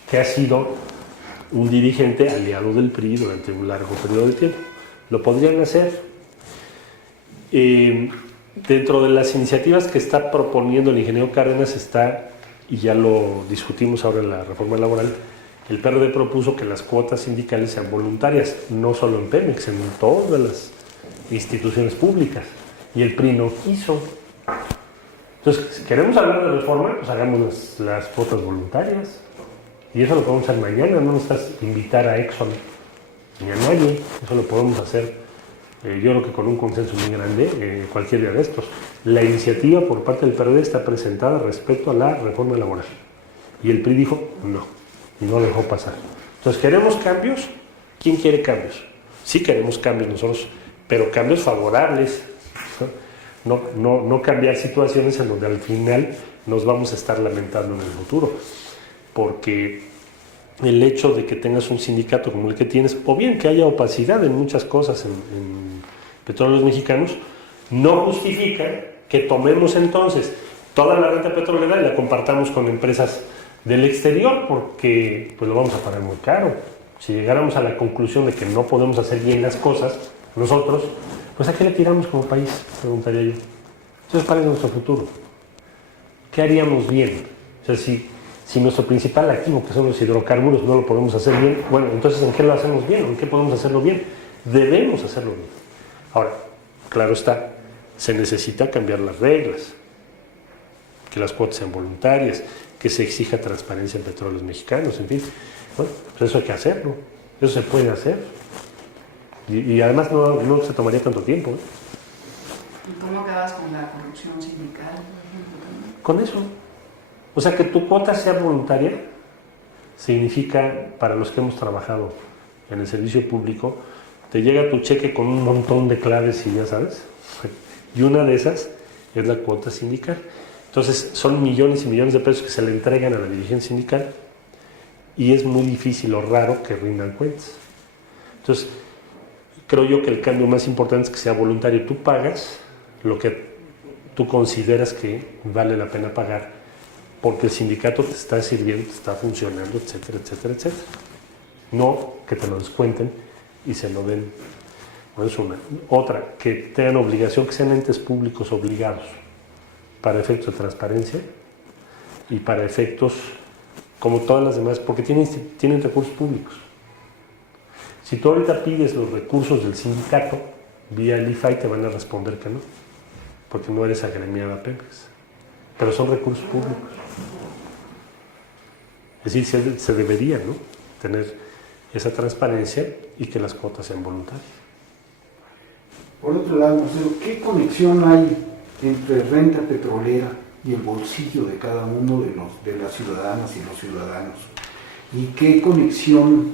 que ha sido un dirigente aliado del PRI durante un largo periodo de tiempo. Lo podrían hacer. Dentro de las iniciativas que está proponiendo el ingeniero Cárdenas está, y ya lo discutimos ahora en la reforma laboral, el PRD propuso que las cuotas sindicales sean voluntarias, no solo en Pemex, en todas las instituciones públicas, y el PRI no quiso. Entonces, si queremos hablar de reforma, pues hagamos las cuotas voluntarias, y eso lo podemos hacer mañana, no necesitas invitar a Exxon ni a nadie, eso lo podemos hacer. Yo creo que con un consenso muy grande, cualquier día de estos. La iniciativa por parte del PRD está presentada respecto a la reforma laboral. Y el PRI dijo no, y no lo dejó pasar. Entonces, ¿queremos cambios? ¿Quién quiere cambios? Sí queremos cambios nosotros, pero cambios favorables. No cambiar situaciones en donde al final nos vamos a estar lamentando en el futuro. Porque el hecho de que tengas un sindicato como el que tienes, o bien que haya opacidad en muchas cosas en Petróleos Mexicanos, no justifica que tomemos entonces toda la renta petrolera y la compartamos con empresas del exterior, porque pues lo vamos a pagar muy caro. Si llegáramos a la conclusión de que no podemos hacer bien las cosas nosotros, pues ¿a qué le tiramos como país? Preguntaría yo. Entonces, ¿cuál es nuestro futuro? ¿Qué haríamos bien? O sea, si nuestro principal activo, que son los hidrocarburos, no lo podemos hacer bien, bueno, entonces ¿en qué lo hacemos bien? ¿En qué podemos hacerlo bien? Debemos hacerlo bien. Ahora, claro está, se necesita cambiar las reglas, que las cuotas sean voluntarias, que se exija transparencia en Petróleos Mexicanos, en fin. Bueno, pues eso hay que hacerlo, eso se puede hacer. Y además no se tomaría tanto tiempo. ¿Y cómo acabas con la corrupción sindical? Con eso. O sea, que tu cuota sea voluntaria significa, para los que hemos trabajado en el servicio público, te llega tu cheque con un montón de claves y ya sabes, y una de esas es la cuota sindical. Entonces son millones y millones de pesos que se le entregan a la dirigencia sindical y es muy difícil o raro que rindan cuentas. Entonces creo yo que el cambio más importante es que sea voluntario. Tú pagas lo que tú consideras que vale la pena pagar porque el sindicato te está sirviendo, te está funcionando, etcétera, etcétera, etcétera. No que te lo descuenten y se lo den. No es una. Otra, que tengan obligación, que sean entes públicos obligados para efectos de transparencia y para efectos como todas las demás, porque tienen recursos públicos. Si tú ahorita pides los recursos del sindicato vía el IFAI, te van a responder que no, porque no eres agremiada a Pemex, pero son recursos públicos. Es decir, se debería, ¿no?, tener esa transparencia y que las cuotas sean voluntarias. Por otro lado, Marcelo, ¿qué conexión hay entre renta petrolera y el bolsillo de cada uno de las ciudadanas y los ciudadanos? ¿Y qué conexión,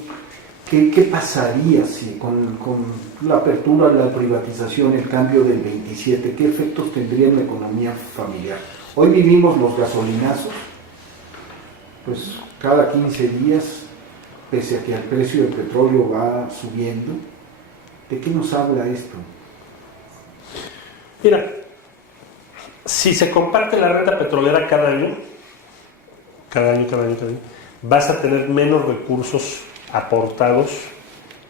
qué pasaría si con la apertura, la privatización, el cambio del 27, qué efectos tendría en la economía familiar? Hoy vivimos los gasolinazos pues cada 15 días, pese a que el precio del petróleo va subiendo. ¿De qué nos habla esto? Mira, si se comparte la renta petrolera cada año, vas a tener menos recursos aportados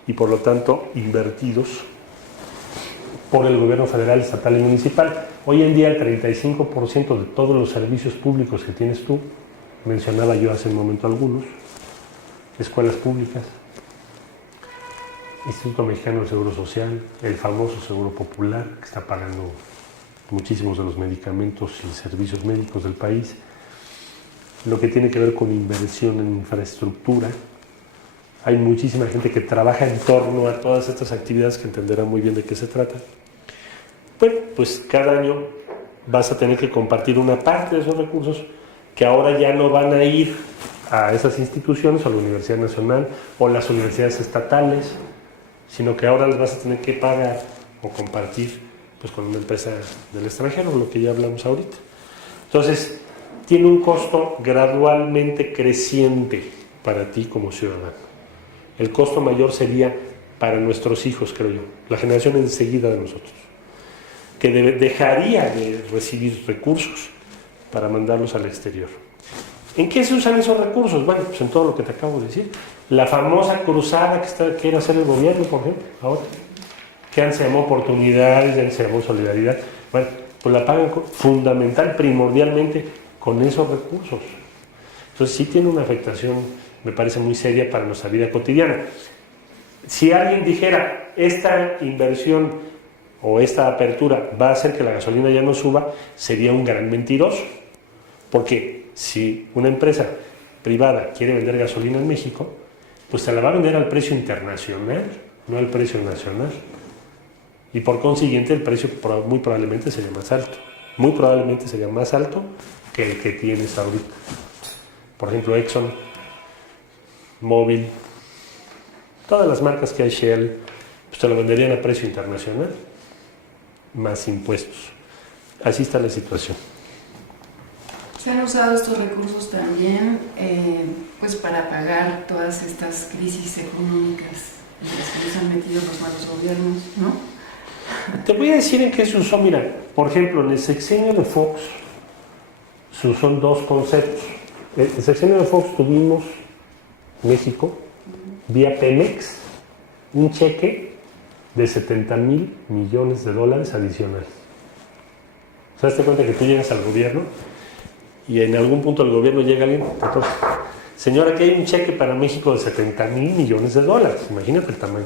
y por lo tanto invertidos por el gobierno federal, estatal y municipal. Hoy en día el 35% de todos los servicios públicos que tienes tú, mencionaba yo hace un momento algunos, escuelas públicas, Instituto Mexicano del Seguro Social, el famoso Seguro Popular, que está pagando muchísimos de los medicamentos y servicios médicos del país, lo que tiene que ver con inversión en infraestructura. Hay muchísima gente que trabaja en torno a todas estas actividades que entenderá muy bien de qué se trata. Bueno, pues cada año vas a tener que compartir una parte de esos recursos que ahora ya no van a ir a esas instituciones, o a la Universidad Nacional o las universidades estatales, sino que ahora les vas a tener que pagar o compartir pues con una empresa del extranjero, lo que ya hablamos ahorita. Entonces, tiene un costo gradualmente creciente para ti como ciudadano. El costo mayor sería para nuestros hijos, creo yo, la generación enseguida de nosotros, que dejaría de recibir recursos para mandarlos al exterior. ¿En qué se usan esos recursos? Bueno, pues en todo lo que te acabo de decir. La famosa cruzada que quiere hacer el gobierno, por ejemplo, ahora, que antes se llamó oportunidades, antes se llamó solidaridad. Bueno, pues la pagan primordialmente con esos recursos. Entonces sí tiene una afectación, me parece muy seria para nuestra vida cotidiana. Si alguien dijera, esta inversión o esta apertura va a hacer que la gasolina ya no suba, sería un gran mentiroso. Porque si una empresa privada quiere vender gasolina en México, pues se la va a vender al precio internacional, no al precio nacional. Y por consiguiente el precio muy probablemente sería más alto. Muy probablemente sería más alto que el que tienes ahorita. Por ejemplo, Exxon, Mobil, todas las marcas que hay, Shell, pues te lo venderían a precio internacional, más impuestos. Así está la situación. Se han usado estos recursos también pues para pagar todas estas crisis económicas en las que nos han metido los malos gobiernos, ¿no? Te voy a decir en qué se usó. Mira, por ejemplo, en el sexenio de Fox se usó dos conceptos. En el sexenio de Fox tuvimos México, vía Pemex, un cheque de $70,000 millones adicionales. O sea, te das cuenta que tú llegas al gobierno y en algún punto del gobierno llega alguien, entonces, señora, aquí hay un cheque para México de $70,000 millones. Imagínate el tamaño.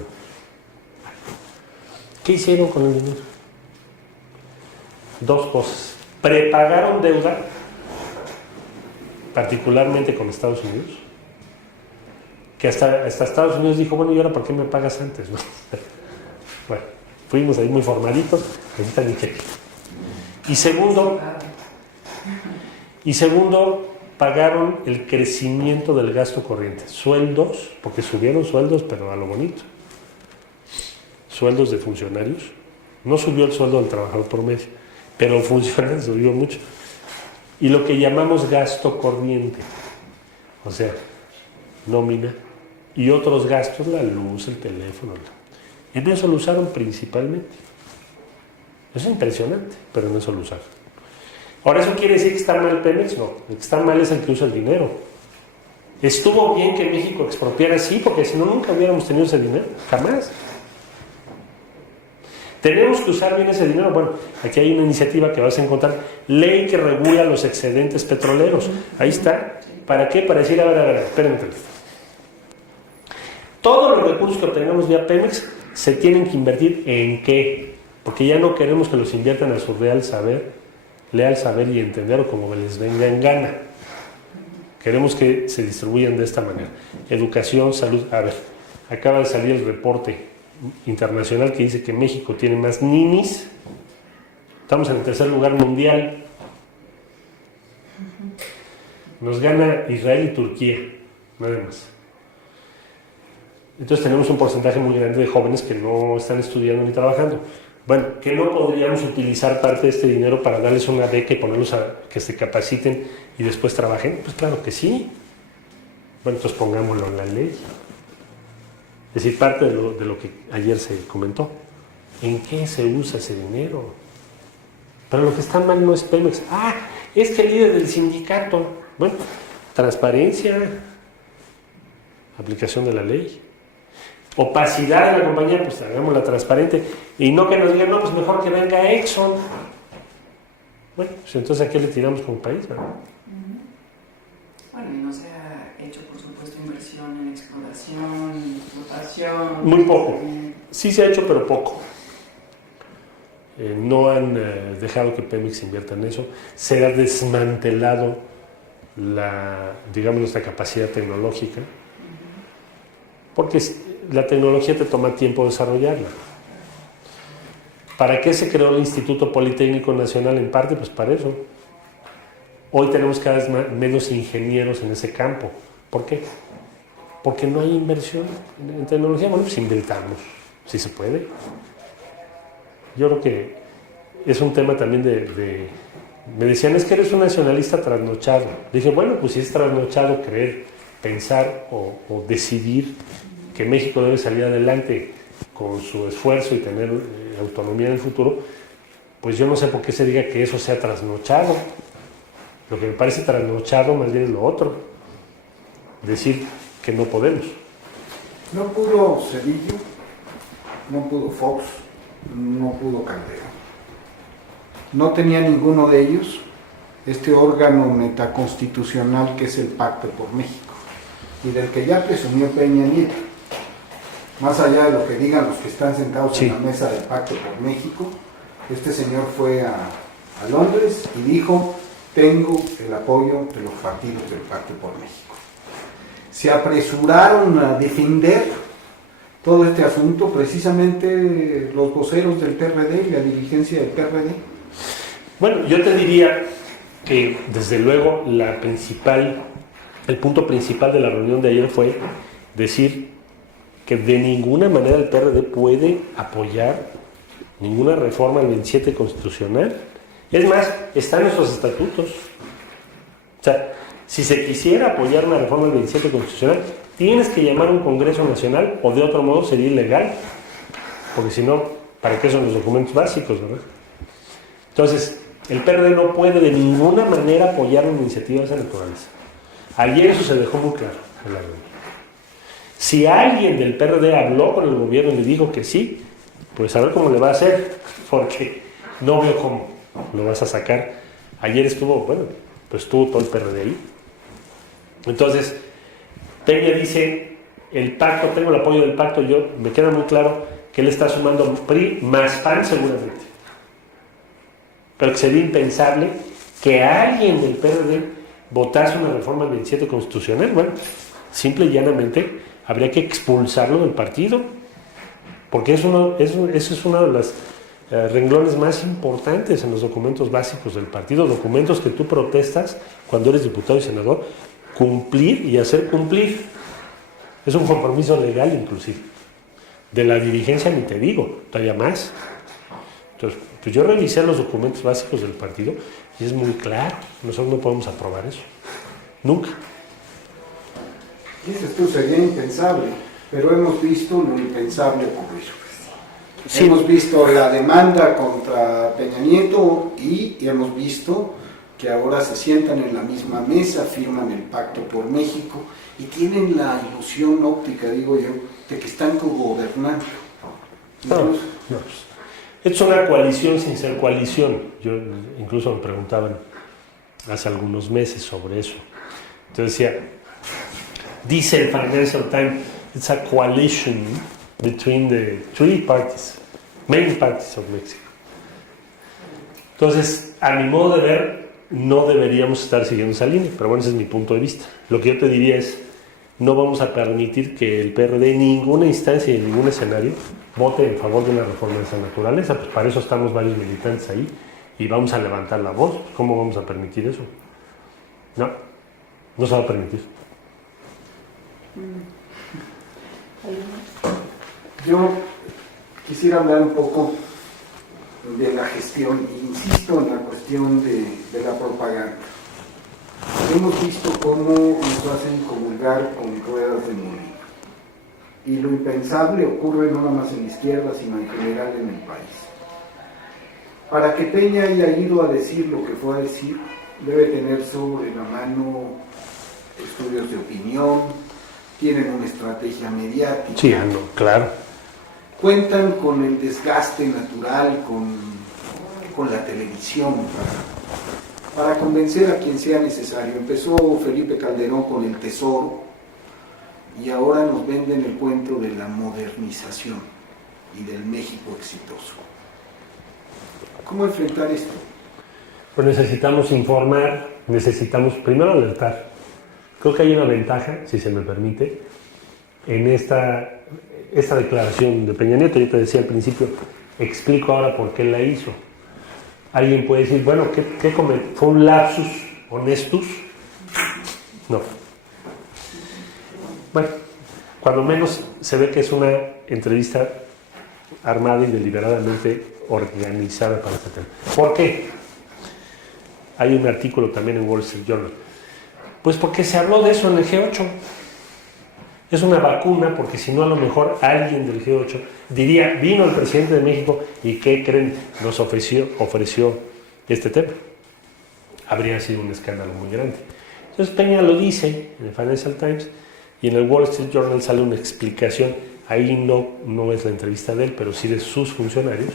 ¿Qué hicieron con el dinero? Dos cosas. Prepagaron deuda, particularmente con Estados Unidos, que hasta Estados Unidos dijo, bueno, ¿y ahora por qué me pagas antes? ¿No? Bueno, fuimos ahí muy formalitos, ahí está mi cheque. Y segundo, pagaron el crecimiento del gasto corriente. Sueldos, porque subieron sueldos, pero a lo bonito. Sueldos de funcionarios. No subió el sueldo del trabajador promedio, pero el funcionario subió mucho. Y lo que llamamos gasto corriente, o sea, nómina y otros gastos, la luz, el teléfono. En eso lo usaron principalmente. Eso es impresionante, pero en eso lo usaron. Ahora, ¿eso quiere decir que está mal Pemex? No, el que está mal es el que usa el dinero. ¿Estuvo bien que México expropiara? Sí, porque si no, nunca hubiéramos tenido ese dinero, jamás. ¿Tenemos que usar bien ese dinero? Bueno, aquí hay una iniciativa que vas a encontrar, ley que regula los excedentes petroleros. Ahí está. ¿Para qué? Para decir, a ver, espérenme. Todos los recursos que obtengamos vía Pemex se tienen que invertir ¿en qué? Porque ya no queremos que los inviertan a su leal saber y entender, o como les venga en gana. Queremos que se distribuyan de esta manera. Educación, salud. A ver, acaba de salir el reporte internacional que dice que México tiene más ninis. Estamos en el tercer lugar mundial. Nos gana Israel y Turquía, nada más. Entonces tenemos un porcentaje muy grande de jóvenes que no están estudiando ni trabajando. Bueno, ¿que no podríamos utilizar parte de este dinero para darles una beca y ponerlos a que se capaciten y después trabajen? Pues claro que sí. Bueno, entonces pongámoslo en la ley. Es decir, parte de lo que ayer se comentó. ¿En qué se usa ese dinero? Pero lo que está mal no es Pemex. Ah, es que el líder del sindicato. Bueno, transparencia, aplicación de la ley. Opacidad de la compañía, pues hagámosla transparente. Y no que nos digan, no, pues mejor que venga Exxon. Bueno, pues entonces ¿a qué le tiramos como país, verdad? Bueno, y no se ha hecho, por supuesto, inversión en exploración, explotación. Muy poco. Sí se ha hecho, pero poco. No han dejado que Pemex invierta en eso. Se ha desmantelado nuestra capacidad tecnológica. Porque la tecnología te toma tiempo desarrollarla. ¿Para qué se creó el Instituto Politécnico Nacional? En parte, pues para eso. Hoy tenemos cada vez menos ingenieros en ese campo. ¿Por qué? Porque no hay inversión en tecnología. Bueno, pues invirtamos, si se puede. Yo creo que es un tema también me decían, es que eres un nacionalista trasnochado. Dije, bueno, pues si es trasnochado creer, pensar o decidir que México debe salir adelante con su esfuerzo y tener autonomía en el futuro, pues yo no sé por qué se diga que eso sea trasnochado. Lo que me parece trasnochado más bien es lo otro. Decir que no podemos. No pudo Cedillo, no pudo Fox, no pudo Calderón. No tenía ninguno de ellos este órgano metaconstitucional que es el Pacto por México, y del que ya presumió Peña Nieto. Más allá de lo que digan los que están sentados en la mesa del Pacto por México, este señor fue a Londres y dijo, tengo el apoyo de los partidos del Pacto por México. Se apresuraron a defender todo este asunto precisamente los voceros del PRD y la dirigencia del PRD. Bueno, yo te diría que desde luego el punto principal de la reunión de ayer fue decir que de ninguna manera el PRD puede apoyar ninguna reforma al 27 constitucional. Es más, está en nuestros estatutos. O sea, si se quisiera apoyar una reforma al 27 constitucional, tienes que llamar a un Congreso Nacional o de otro modo sería ilegal. Porque si no, ¿para qué son los documentos básicos, verdad? Entonces, el PRD no puede de ninguna manera apoyar una iniciativa de esa naturaleza. Ayer eso se dejó muy claro en la reunión. Si alguien del PRD habló con el gobierno y le dijo que sí, pues a ver cómo le va a hacer, porque no veo cómo lo vas a sacar. Ayer estuvo todo el PRD ahí. Entonces, Peña dice, el pacto, tengo el apoyo del pacto, me queda muy claro que él está sumando PRI más PAN seguramente. Pero que sería impensable que alguien del PRD votase una reforma del 27 constitucional. Bueno, simple y llanamente habría que expulsarlo del partido, porque eso es uno de los renglones más importantes en los documentos básicos del partido, documentos que tú protestas cuando eres diputado y senador, cumplir y hacer cumplir. Es un compromiso legal inclusive. De la dirigencia ni te digo, todavía más. Entonces, pues yo revisé los documentos básicos del partido y es muy claro, nosotros no podemos aprobar eso. Nunca. Dices tú, sería impensable, pero hemos visto lo impensable ocurrir. Sí. Hemos visto la demanda contra Peña Nieto y hemos visto que ahora se sientan en la misma mesa, firman el Pacto por México y tienen la ilusión óptica, digo yo, de que están cogobernando. No. Es una coalición sin ser coalición. Yo incluso me preguntaban hace algunos meses sobre eso. Entonces decía, dice el Financial Times, it's a coalition between the main parties of Mexico. Entonces, a mi modo de ver, no deberíamos estar siguiendo esa línea, pero bueno, ese es mi punto de vista. Lo que yo te diría es, no vamos a permitir que el PRD en ninguna instancia y en ningún escenario vote en favor de una reforma de esa naturaleza. Pues para eso estamos varios militantes ahí y vamos a levantar la voz. ¿Cómo vamos a permitir eso? No se va a permitir. Yo quisiera hablar un poco de la gestión, insisto en la cuestión de la propaganda. hemos visto cómo nos hacen comulgar con ruedas de molino. Y lo impensable ocurre no nada más en la izquierda, sino en general en el país. Para que Peña haya ido a decir lo que fue a decir, debe tener sobre la mano estudios de opinión, tienen una estrategia mediática. Sí, no, claro. Cuentan con el desgaste natural, con la televisión, para convencer a quien sea necesario. Empezó Felipe Calderón con el Tesoro y ahora nos venden el cuento de la modernización y del México exitoso. ¿Cómo enfrentar esto? Pues necesitamos informar, necesitamos primero alertar. Creo que hay una ventaja, si se me permite, en esta declaración de Peña Nieto. Yo te decía al principio, explico ahora por qué la hizo. Alguien puede decir, bueno, ¿qué ¿fue un lapsus honestus? No. Bueno, cuando menos se ve que es una entrevista armada y deliberadamente organizada para este tema. ¿Por qué? Hay un artículo también en Wall Street Journal. Pues porque se habló de eso en el G8. Es una vacuna, porque si no, a lo mejor alguien del G8 diría, vino el presidente de México y ¿qué creen? Nos ofreció este tema. Habría sido un escándalo muy grande. Entonces Peña lo dice en el Financial Times y en el Wall Street Journal sale una explicación. Ahí no es la entrevista de él, pero sí de sus funcionarios,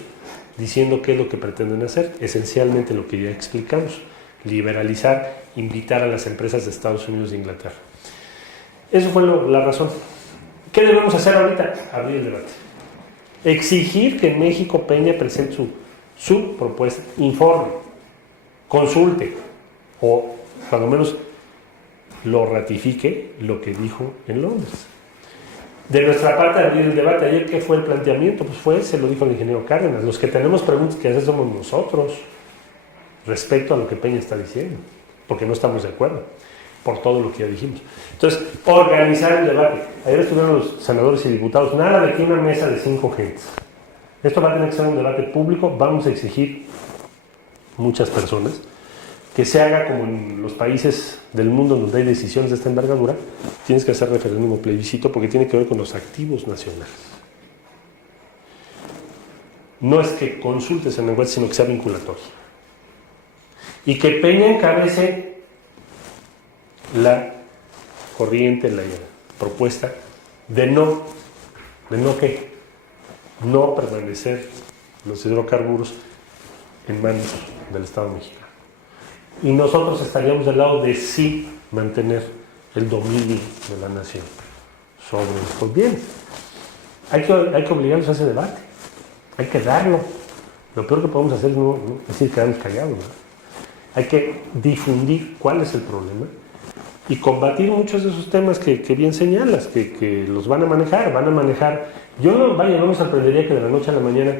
diciendo qué es lo que pretenden hacer. Esencialmente lo que ya explicamos: liberalizar, invitar a las empresas de Estados Unidos e Inglaterra. Eso fue la razón. ¿Qué debemos hacer ahorita? Abrir el debate. Exigir que en México Peña presente su propuesta, informe, consulte, o cuando menos lo ratifique lo que dijo en Londres. De nuestra parte, abrir el debate. Ayer, ¿qué fue el planteamiento? Pues se lo dijo el ingeniero Cárdenas. Los que tenemos preguntas que hacer somos nosotros respecto a lo que Peña está diciendo, porque no estamos de acuerdo por todo lo que ya dijimos. Entonces, organizar el debate. Ayer estuvieron los senadores y diputados, nada de que una mesa de 5 gentes. Esto va a tener que ser un debate público. Vamos a exigir muchas personas que se haga como en los países del mundo donde hay decisiones de esta envergadura. Tienes que hacer referéndum o plebiscito porque tiene que ver con los activos nacionales. No es que consultes en la encuesta, sino que sea vinculatorio. Y que Peña encabece la corriente, la propuesta de no permanecer los hidrocarburos en manos del Estado mexicano. Y nosotros estaríamos del lado de sí mantener el dominio de la nación sobre estos bienes. Hay que obligarlos a ese debate, hay que darlo. Lo peor que podemos hacer es no decir quedarnos callados, ¿no? Hay que difundir cuál es el problema y combatir muchos de esos temas que bien señalas, que los van a manejar. Yo no me sorprendería que de la noche a la mañana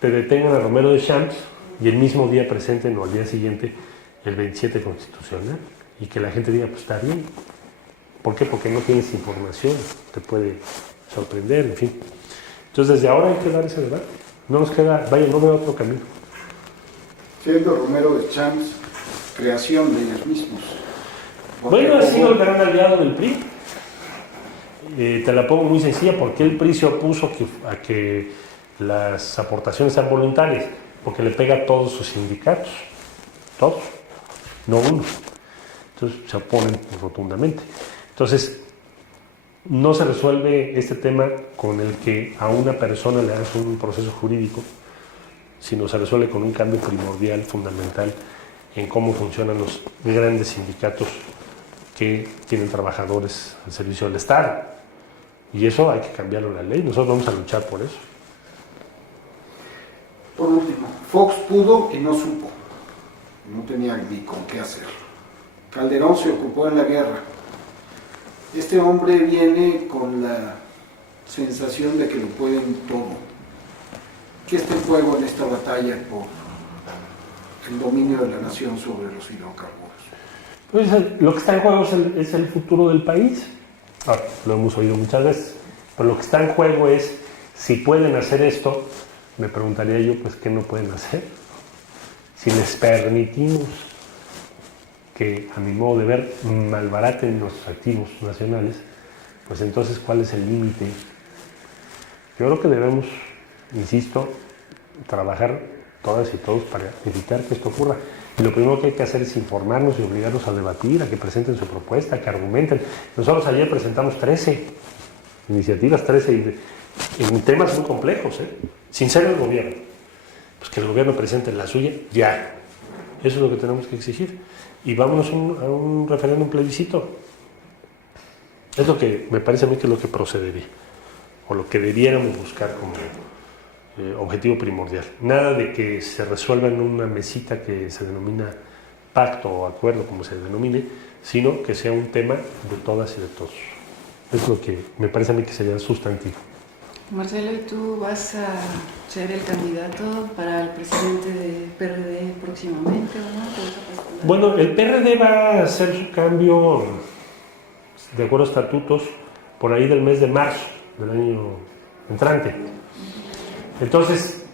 te detengan a Romero de Champs y el mismo día presenten o al día siguiente el 27 constitucional y que la gente diga, pues está bien. ¿Por qué? Porque no tienes información, te puede sorprender, en fin. Entonces desde ahora hay que dar ese debate. No nos queda, no veo otro camino. Siendo Romero de Champs, creación de ellos mismos. Bueno, ha sido el gran aliado del PRI. Te la pongo muy sencilla. ¿Por qué el PRI se opuso a que las aportaciones sean voluntarias? Porque le pega a todos sus sindicatos. Todos. No uno. Entonces se oponen rotundamente. Entonces, no se resuelve este tema con el que a una persona le hagas un proceso jurídico, sino se resuelve con un cambio primordial, fundamental, en cómo funcionan los grandes sindicatos que tienen trabajadores al servicio del Estado. Y eso hay que cambiarlo en la ley. Nosotros vamos a luchar por eso. Por último, Fox pudo y no supo. No tenía ni con qué hacer. Calderón se ocupó en la guerra. Este hombre viene con la sensación de que lo pueden todo. ¿Qué está en juego en esta batalla por el dominio de la nación sobre los hidrocarburos? Pues lo que está en juego es el futuro del país. Ahora, lo hemos oído muchas veces, pero lo que está en juego es si pueden hacer esto. Me preguntaría yo, pues, ¿qué no pueden hacer? Si les permitimos que, a mi modo de ver, malbaraten nuestros activos nacionales, pues entonces, ¿cuál es el límite? Yo creo que debemos, insisto, trabajar todas y todos para evitar que esto ocurra. Y lo primero que hay que hacer es informarnos y obligarlos a debatir, a que presenten su propuesta, que argumenten. Nosotros ayer presentamos 13 iniciativas, 13 en temas muy complejos, sin ser el gobierno. Pues que el gobierno presente la suya, ya. Eso es lo que tenemos que exigir. Y vámonos a un referéndum plebiscito. Es lo que me parece a mí que es lo que procedería, o lo que debiéramos buscar como objetivo primordial. Nada de que se resuelva en una mesita que se denomina pacto o acuerdo, como se denomine, sino que sea un tema de todas y de todos. Es lo que me parece a mí que sería sustantivo. Marcelo, ¿y tú vas a ser el candidato para el presidente del PRD próximamente o no? ¿Te vas a postular? Bueno, el PRD va a hacer su cambio de acuerdo a estatutos por ahí del mes de marzo del año entrante. Entonces,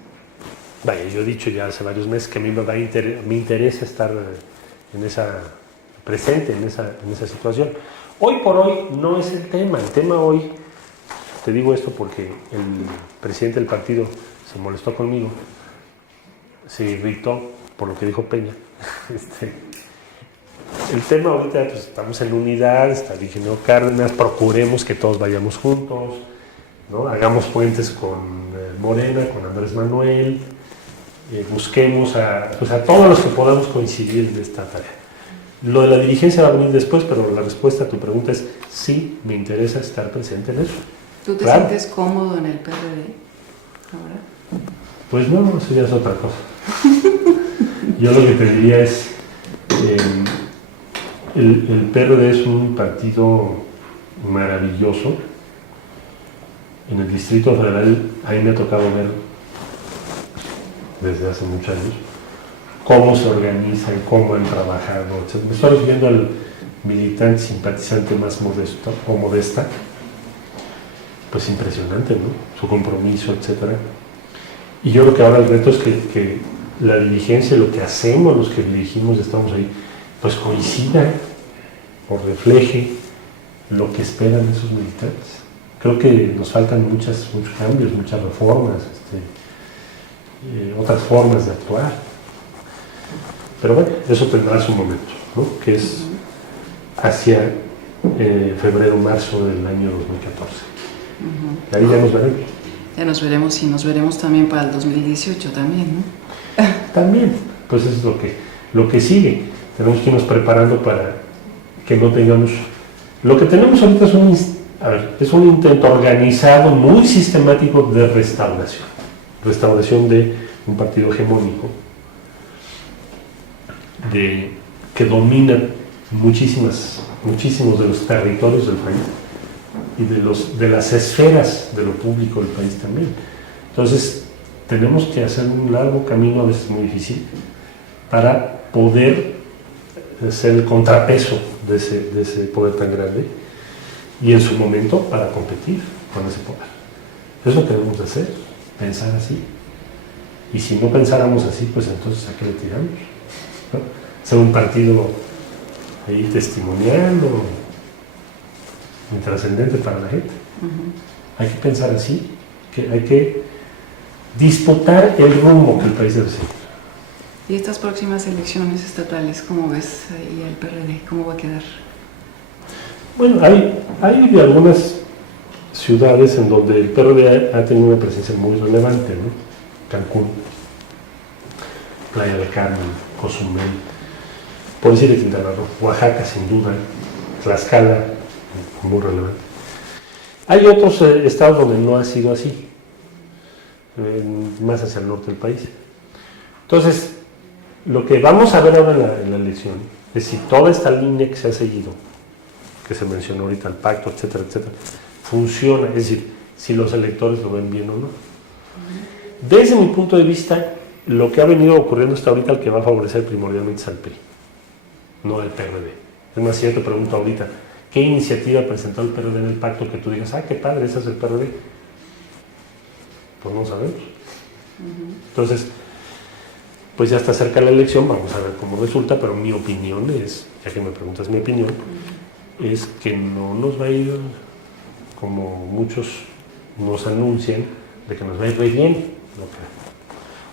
vaya, yo he dicho ya hace varios meses que a mí me interesa estar presente en esa situación. Hoy por hoy no es el tema hoy, te digo esto porque el presidente del partido se molestó conmigo, se irritó por lo que dijo Peña. El tema ahorita, pues estamos en unidad, está el ingeniero Cárdenas, procuremos que todos vayamos juntos, ¿no? Hagamos puentes con Morena, con Andrés Manuel, busquemos a todos los que podamos coincidir en esta tarea. Lo de la dirigencia va a venir después, pero la respuesta a tu pregunta es sí, me interesa estar presente en eso. ¿Tú te Claro. sientes cómodo en el PRD ahora? Pues no, eso ya es otra cosa. Yo lo que te diría es, el PRD es un partido maravilloso. En el Distrito Federal, a mí me ha tocado ver, desde hace muchos años, cómo se organizan, cómo han trabajado, etc. Me estoy refiriendo al militante simpatizante más modesto o modesta, pues impresionante, ¿no? Su compromiso, etc. Y yo creo que ahora el reto es que la dirigencia, lo que hacemos, los que dirigimos, estamos ahí, pues coincida o refleje lo que esperan esos militantes. Creo que nos faltan muchos cambios, muchas reformas, otras formas de actuar. Pero bueno, eso tendrá su momento, ¿no? Que es hacia febrero, marzo del año 2014. Y ahí ya nos veremos. Ya nos veremos y nos veremos también para el 2018 también, ¿no? También, pues eso es lo que sigue. Tenemos que irnos preparando para que no tengamos... Lo que tenemos ahorita es un intento organizado, muy sistemático de restauración. Restauración de un partido hegemónico que domina muchísimos de los territorios del país y de las esferas de lo público del país también. Entonces, tenemos que hacer un largo camino, a veces muy difícil, para poder ser el contrapeso de ese poder tan grande y en su momento para competir con ese poder. Eso debemos de hacer, pensar así. Y si no pensáramos así, pues entonces ¿a qué le tiramos? ¿No? Ser un partido ahí testimonial o intrascendente para la gente. Hay que pensar así, que hay que disputar el rumbo que el país debe seguir. ¿Y estas próximas elecciones estatales, cómo ves ahí el PRD? ¿Cómo va a quedar? Bueno, hay algunas ciudades en donde el PRD ha tenido una presencia muy relevante, ¿no? Cancún, Playa del Carmen, Cozumel, por decir de Quintana Roo, Oaxaca sin duda, Tlaxcala, muy relevante. Hay otros estados donde no ha sido así, más hacia el norte del país. Entonces, lo que vamos a ver ahora en la elección es si toda esta línea que se ha seguido, que se mencionó ahorita, el pacto, etcétera, etcétera, funciona, es decir, si los electores lo ven bien o no. Desde mi punto de vista, lo que ha venido ocurriendo hasta ahorita, el que va a favorecer primordialmente es al PRI, no al PRD. Es más, si yo te pregunto ahorita, ¿qué iniciativa presentó el PRD en el pacto que tú digas, qué padre, ese es el PRD? Pues no sabemos. Entonces, pues ya está cerca la elección, vamos a ver cómo resulta, pero mi opinión es, ya que me preguntas mi opinión, es que no nos va a ir como muchos nos anuncian, de que nos va a ir re bien. No creo.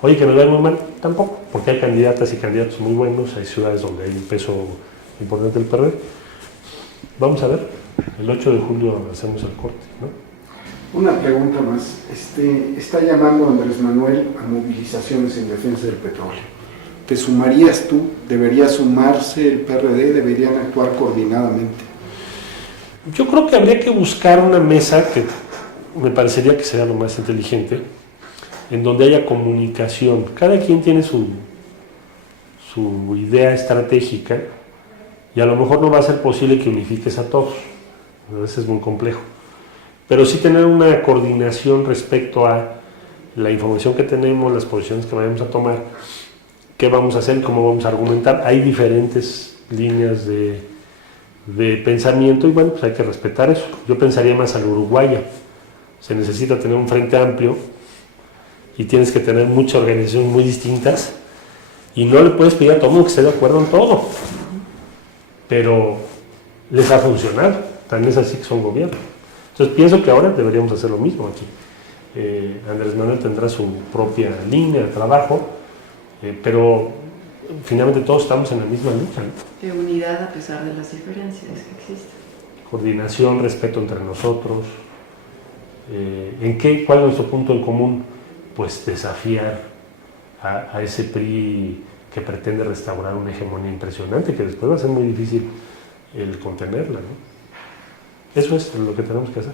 Oye, que nos va a ir muy mal, tampoco, porque hay candidatas y candidatos muy buenos, hay ciudades donde hay un peso importante del PRD. Vamos a ver, el 8 de julio hacemos el corte, ¿no? Una pregunta más. Está llamando Andrés Manuel a movilizaciones en defensa del petróleo. ¿Te sumarías tú? ¿Debería sumarse el PRD? ¿Deberían actuar coordinadamente? Yo creo que habría que buscar una mesa que me parecería que sería lo más inteligente, en donde haya comunicación. Cada quien tiene su idea estratégica y a lo mejor no va a ser posible que unifiques a todos. A veces es muy complejo. Pero sí tener una coordinación respecto a la información que tenemos, las posiciones que vayamos a tomar, qué vamos a hacer, cómo vamos a argumentar. Hay diferentes líneas de pensamiento y bueno, pues hay que respetar eso. Yo pensaría más al uruguaya. Se necesita tener un frente amplio y tienes que tener muchas organizaciones muy distintas y no le puedes pedir a todo el mundo que esté de acuerdo en todo. Pero les ha funcionado, también es así que son gobiernos. Entonces pienso que ahora deberíamos hacer lo mismo aquí. Andrés Manuel tendrá su propia línea de trabajo, pero finalmente todos estamos en la misma lucha, ¿no? De unidad a pesar de las diferencias que existen. Coordinación, respeto entre nosotros. ¿Cuál es nuestro punto en común? Pues desafiar a ese PRI que pretende restaurar una hegemonía impresionante, que después va a ser muy difícil el contenerla, ¿no? Eso es lo que tenemos que hacer.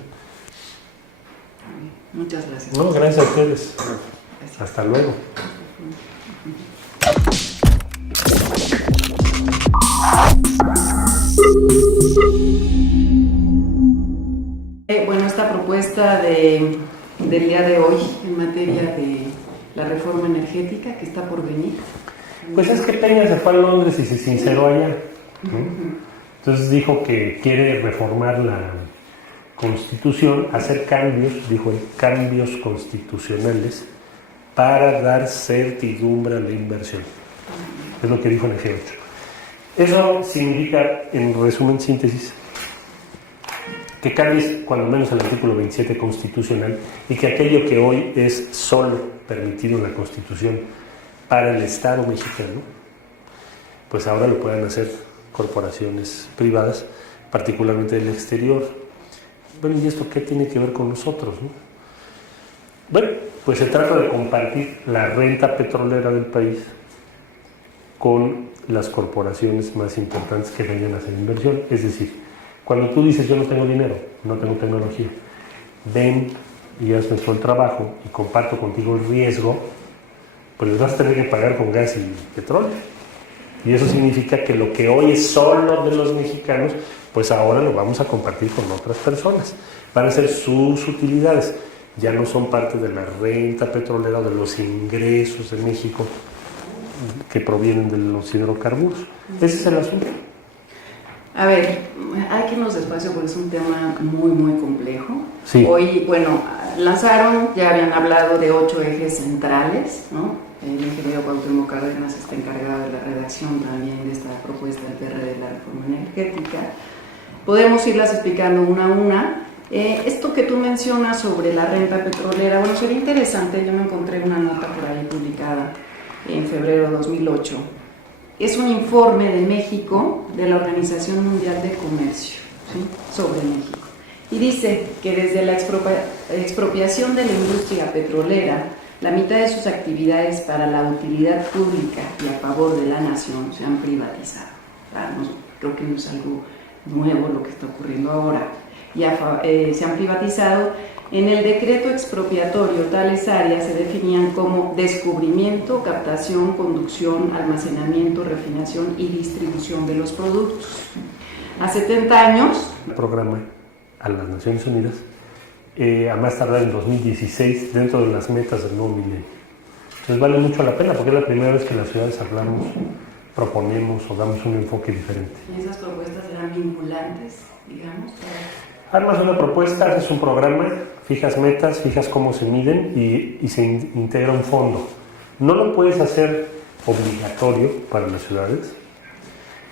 Muchas gracias. No, gracias a ustedes. Gracias. Hasta luego. Bueno, esta propuesta del día de hoy en materia de la reforma energética que está por venir. Pues es que Peña se fue a Londres y se sinceró allá, ¿no? Entonces dijo que quiere reformar la Constitución, hacer cambios, dijo él, cambios constitucionales para dar certidumbre a la inversión. Es lo que dijo en el G8. Eso significa, en resumen, síntesis, que cambies cuando menos el artículo 27 constitucional y que aquello que hoy es solo permitido en la Constitución para el Estado mexicano, pues ahora lo puedan hacer corporaciones privadas, particularmente del exterior. Bueno, ¿y esto qué tiene que ver con nosotros, no? Bueno, pues se trata de compartir la renta petrolera del país con las corporaciones más importantes que vengan a hacer inversión. Es decir, cuando tú dices yo no tengo dinero, no tengo tecnología, ven y hazme todo el trabajo y comparto contigo el riesgo, pues les vas a tener que pagar con gas y petróleo. Y eso significa que lo que hoy es solo de los mexicanos, pues ahora lo vamos a compartir con otras personas. Van a ser sus utilidades. Ya no son parte de la renta petrolera o de los ingresos de México que provienen de los hidrocarburos. Ese es el asunto. A ver, hay que irnos despacio porque es un tema muy, muy complejo. Sí. Hoy, bueno, lanzaron, ya habían hablado de 8 ejes centrales, ¿no? El ingeniero Cuauhtémoc Cárdenas está encargado de la redacción también de esta propuesta del PRD de la reforma energética. Podemos irlas explicando una a una. Esto que tú mencionas sobre la renta petrolera, bueno, sería interesante, yo me encontré una nota por ahí publicada en febrero de 2008. Es un informe de México, de la Organización Mundial de Comercio, ¿sí?, sobre México. Y dice que desde la expropiación de la industria petrolera, la mitad de sus actividades para la utilidad pública y a favor de la nación se han privatizado. Creo que no es algo nuevo lo que está ocurriendo ahora. Se han privatizado. En el decreto expropiatorio, tales áreas se definían como descubrimiento, captación, conducción, almacenamiento, refinación y distribución de los productos. A 70 años... El programa a las Naciones Unidas, a más tardar en 2016, dentro de las metas del nuevo milenio. Entonces vale mucho la pena porque es la primera vez que las ciudades hablamos, proponemos o damos un enfoque diferente. ¿Y esas propuestas eran vinculantes, digamos? Armas una propuesta, haces un programa, fijas metas, fijas cómo se miden y se integra un fondo. No lo puedes hacer obligatorio para las ciudades,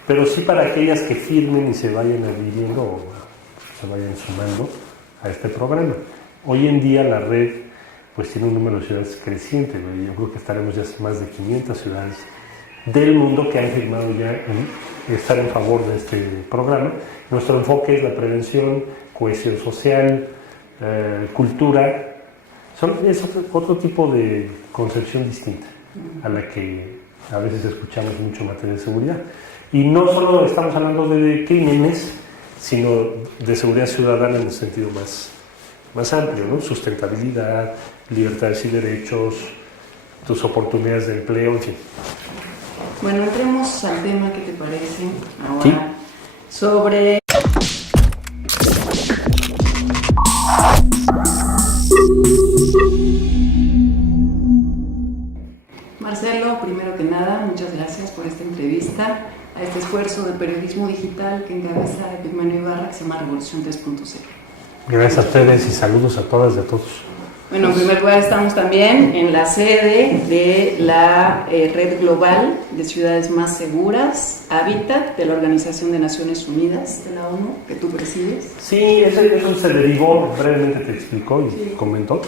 pero sí para aquellas que firmen y se vayan adhiriendo o se vayan sumando a este programa. Hoy en día la red pues tiene un número de ciudades creciente, ¿no? Yo creo que estaremos ya en más de 500 ciudades del mundo que han firmado ya en estar en favor de este programa. Nuestro enfoque es la prevención, cohesión social, cultura. Es otro tipo de concepción distinta a la que a veces escuchamos mucho en materia de seguridad. Y no solo estamos hablando de crímenes, sino de seguridad ciudadana en el sentido más amplio, ¿no? Sustentabilidad, libertades y derechos, tus oportunidades de empleo, en fin. Bueno, entremos al tema, ¿qué te parece? Ahora, ¿sí? Sobre... Marcelo, primero que nada, muchas gracias por esta entrevista a este esfuerzo de periodismo digital que encabeza Epigmenio Ibarra, que se llama Revolución 3.0. Gracias a ustedes y saludos a todas y a todos. Bueno, en primer lugar estamos también en la sede de la Red Global de Ciudades Más Seguras, Hábitat, de la Organización de Naciones Unidas, de la ONU, que tú presides. Sí, eso se derivó, brevemente te explicó y sí. Comentó,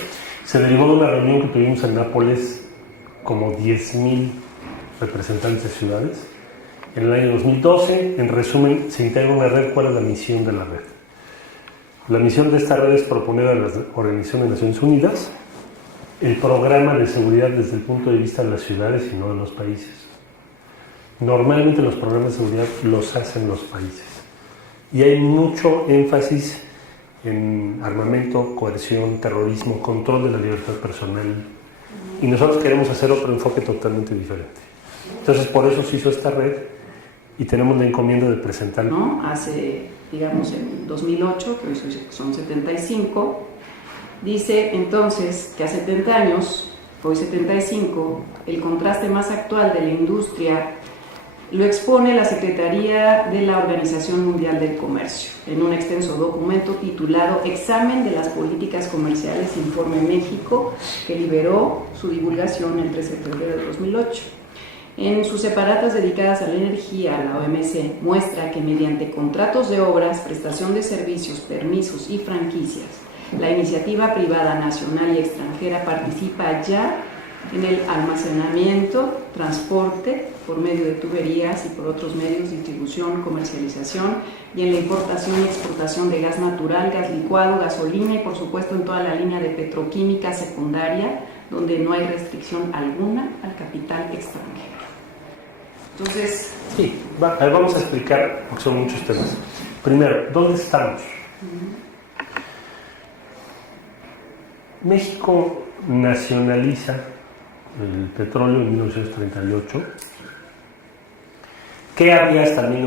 se derivó de una reunión que tuvimos en Nápoles, como 10,000 representantes de ciudades. En el año 2012, en resumen, se integra una red. ¿Cuál es la misión de la red? La misión de esta red es proponer a la Organización de Naciones Unidas el programa de seguridad desde el punto de vista de las ciudades y no de los países. Normalmente los programas de seguridad los hacen los países y hay mucho énfasis en armamento, coerción, terrorismo, control de la libertad personal, y nosotros queremos hacer otro enfoque totalmente diferente. Entonces por eso se hizo esta red y tenemos la encomienda de presentar, ¿no? Hace, digamos, en 2008, que hoy son 75, dice entonces que a 70 años, hoy 75, el contraste más actual de la industria lo expone la Secretaría de la Organización Mundial del Comercio en un extenso documento titulado Examen de las Políticas Comerciales Informe México, que liberó su divulgación el 13 de febrero de 2008. En sus separatas dedicadas a la energía, la OMC muestra que mediante contratos de obras, prestación de servicios, permisos y franquicias, la iniciativa privada nacional y extranjera participa ya en el almacenamiento, transporte por medio de tuberías y por otros medios, distribución, comercialización, y en la importación y exportación de gas natural, gas licuado, gasolina y por supuesto en toda la línea de petroquímica secundaria, donde no hay restricción alguna al capital extranjero. Entonces... Sí, vamos a explicar, porque son muchos temas. Primero, ¿dónde estamos? México nacionaliza el petróleo en 1938. ¿Qué había hasta 1938?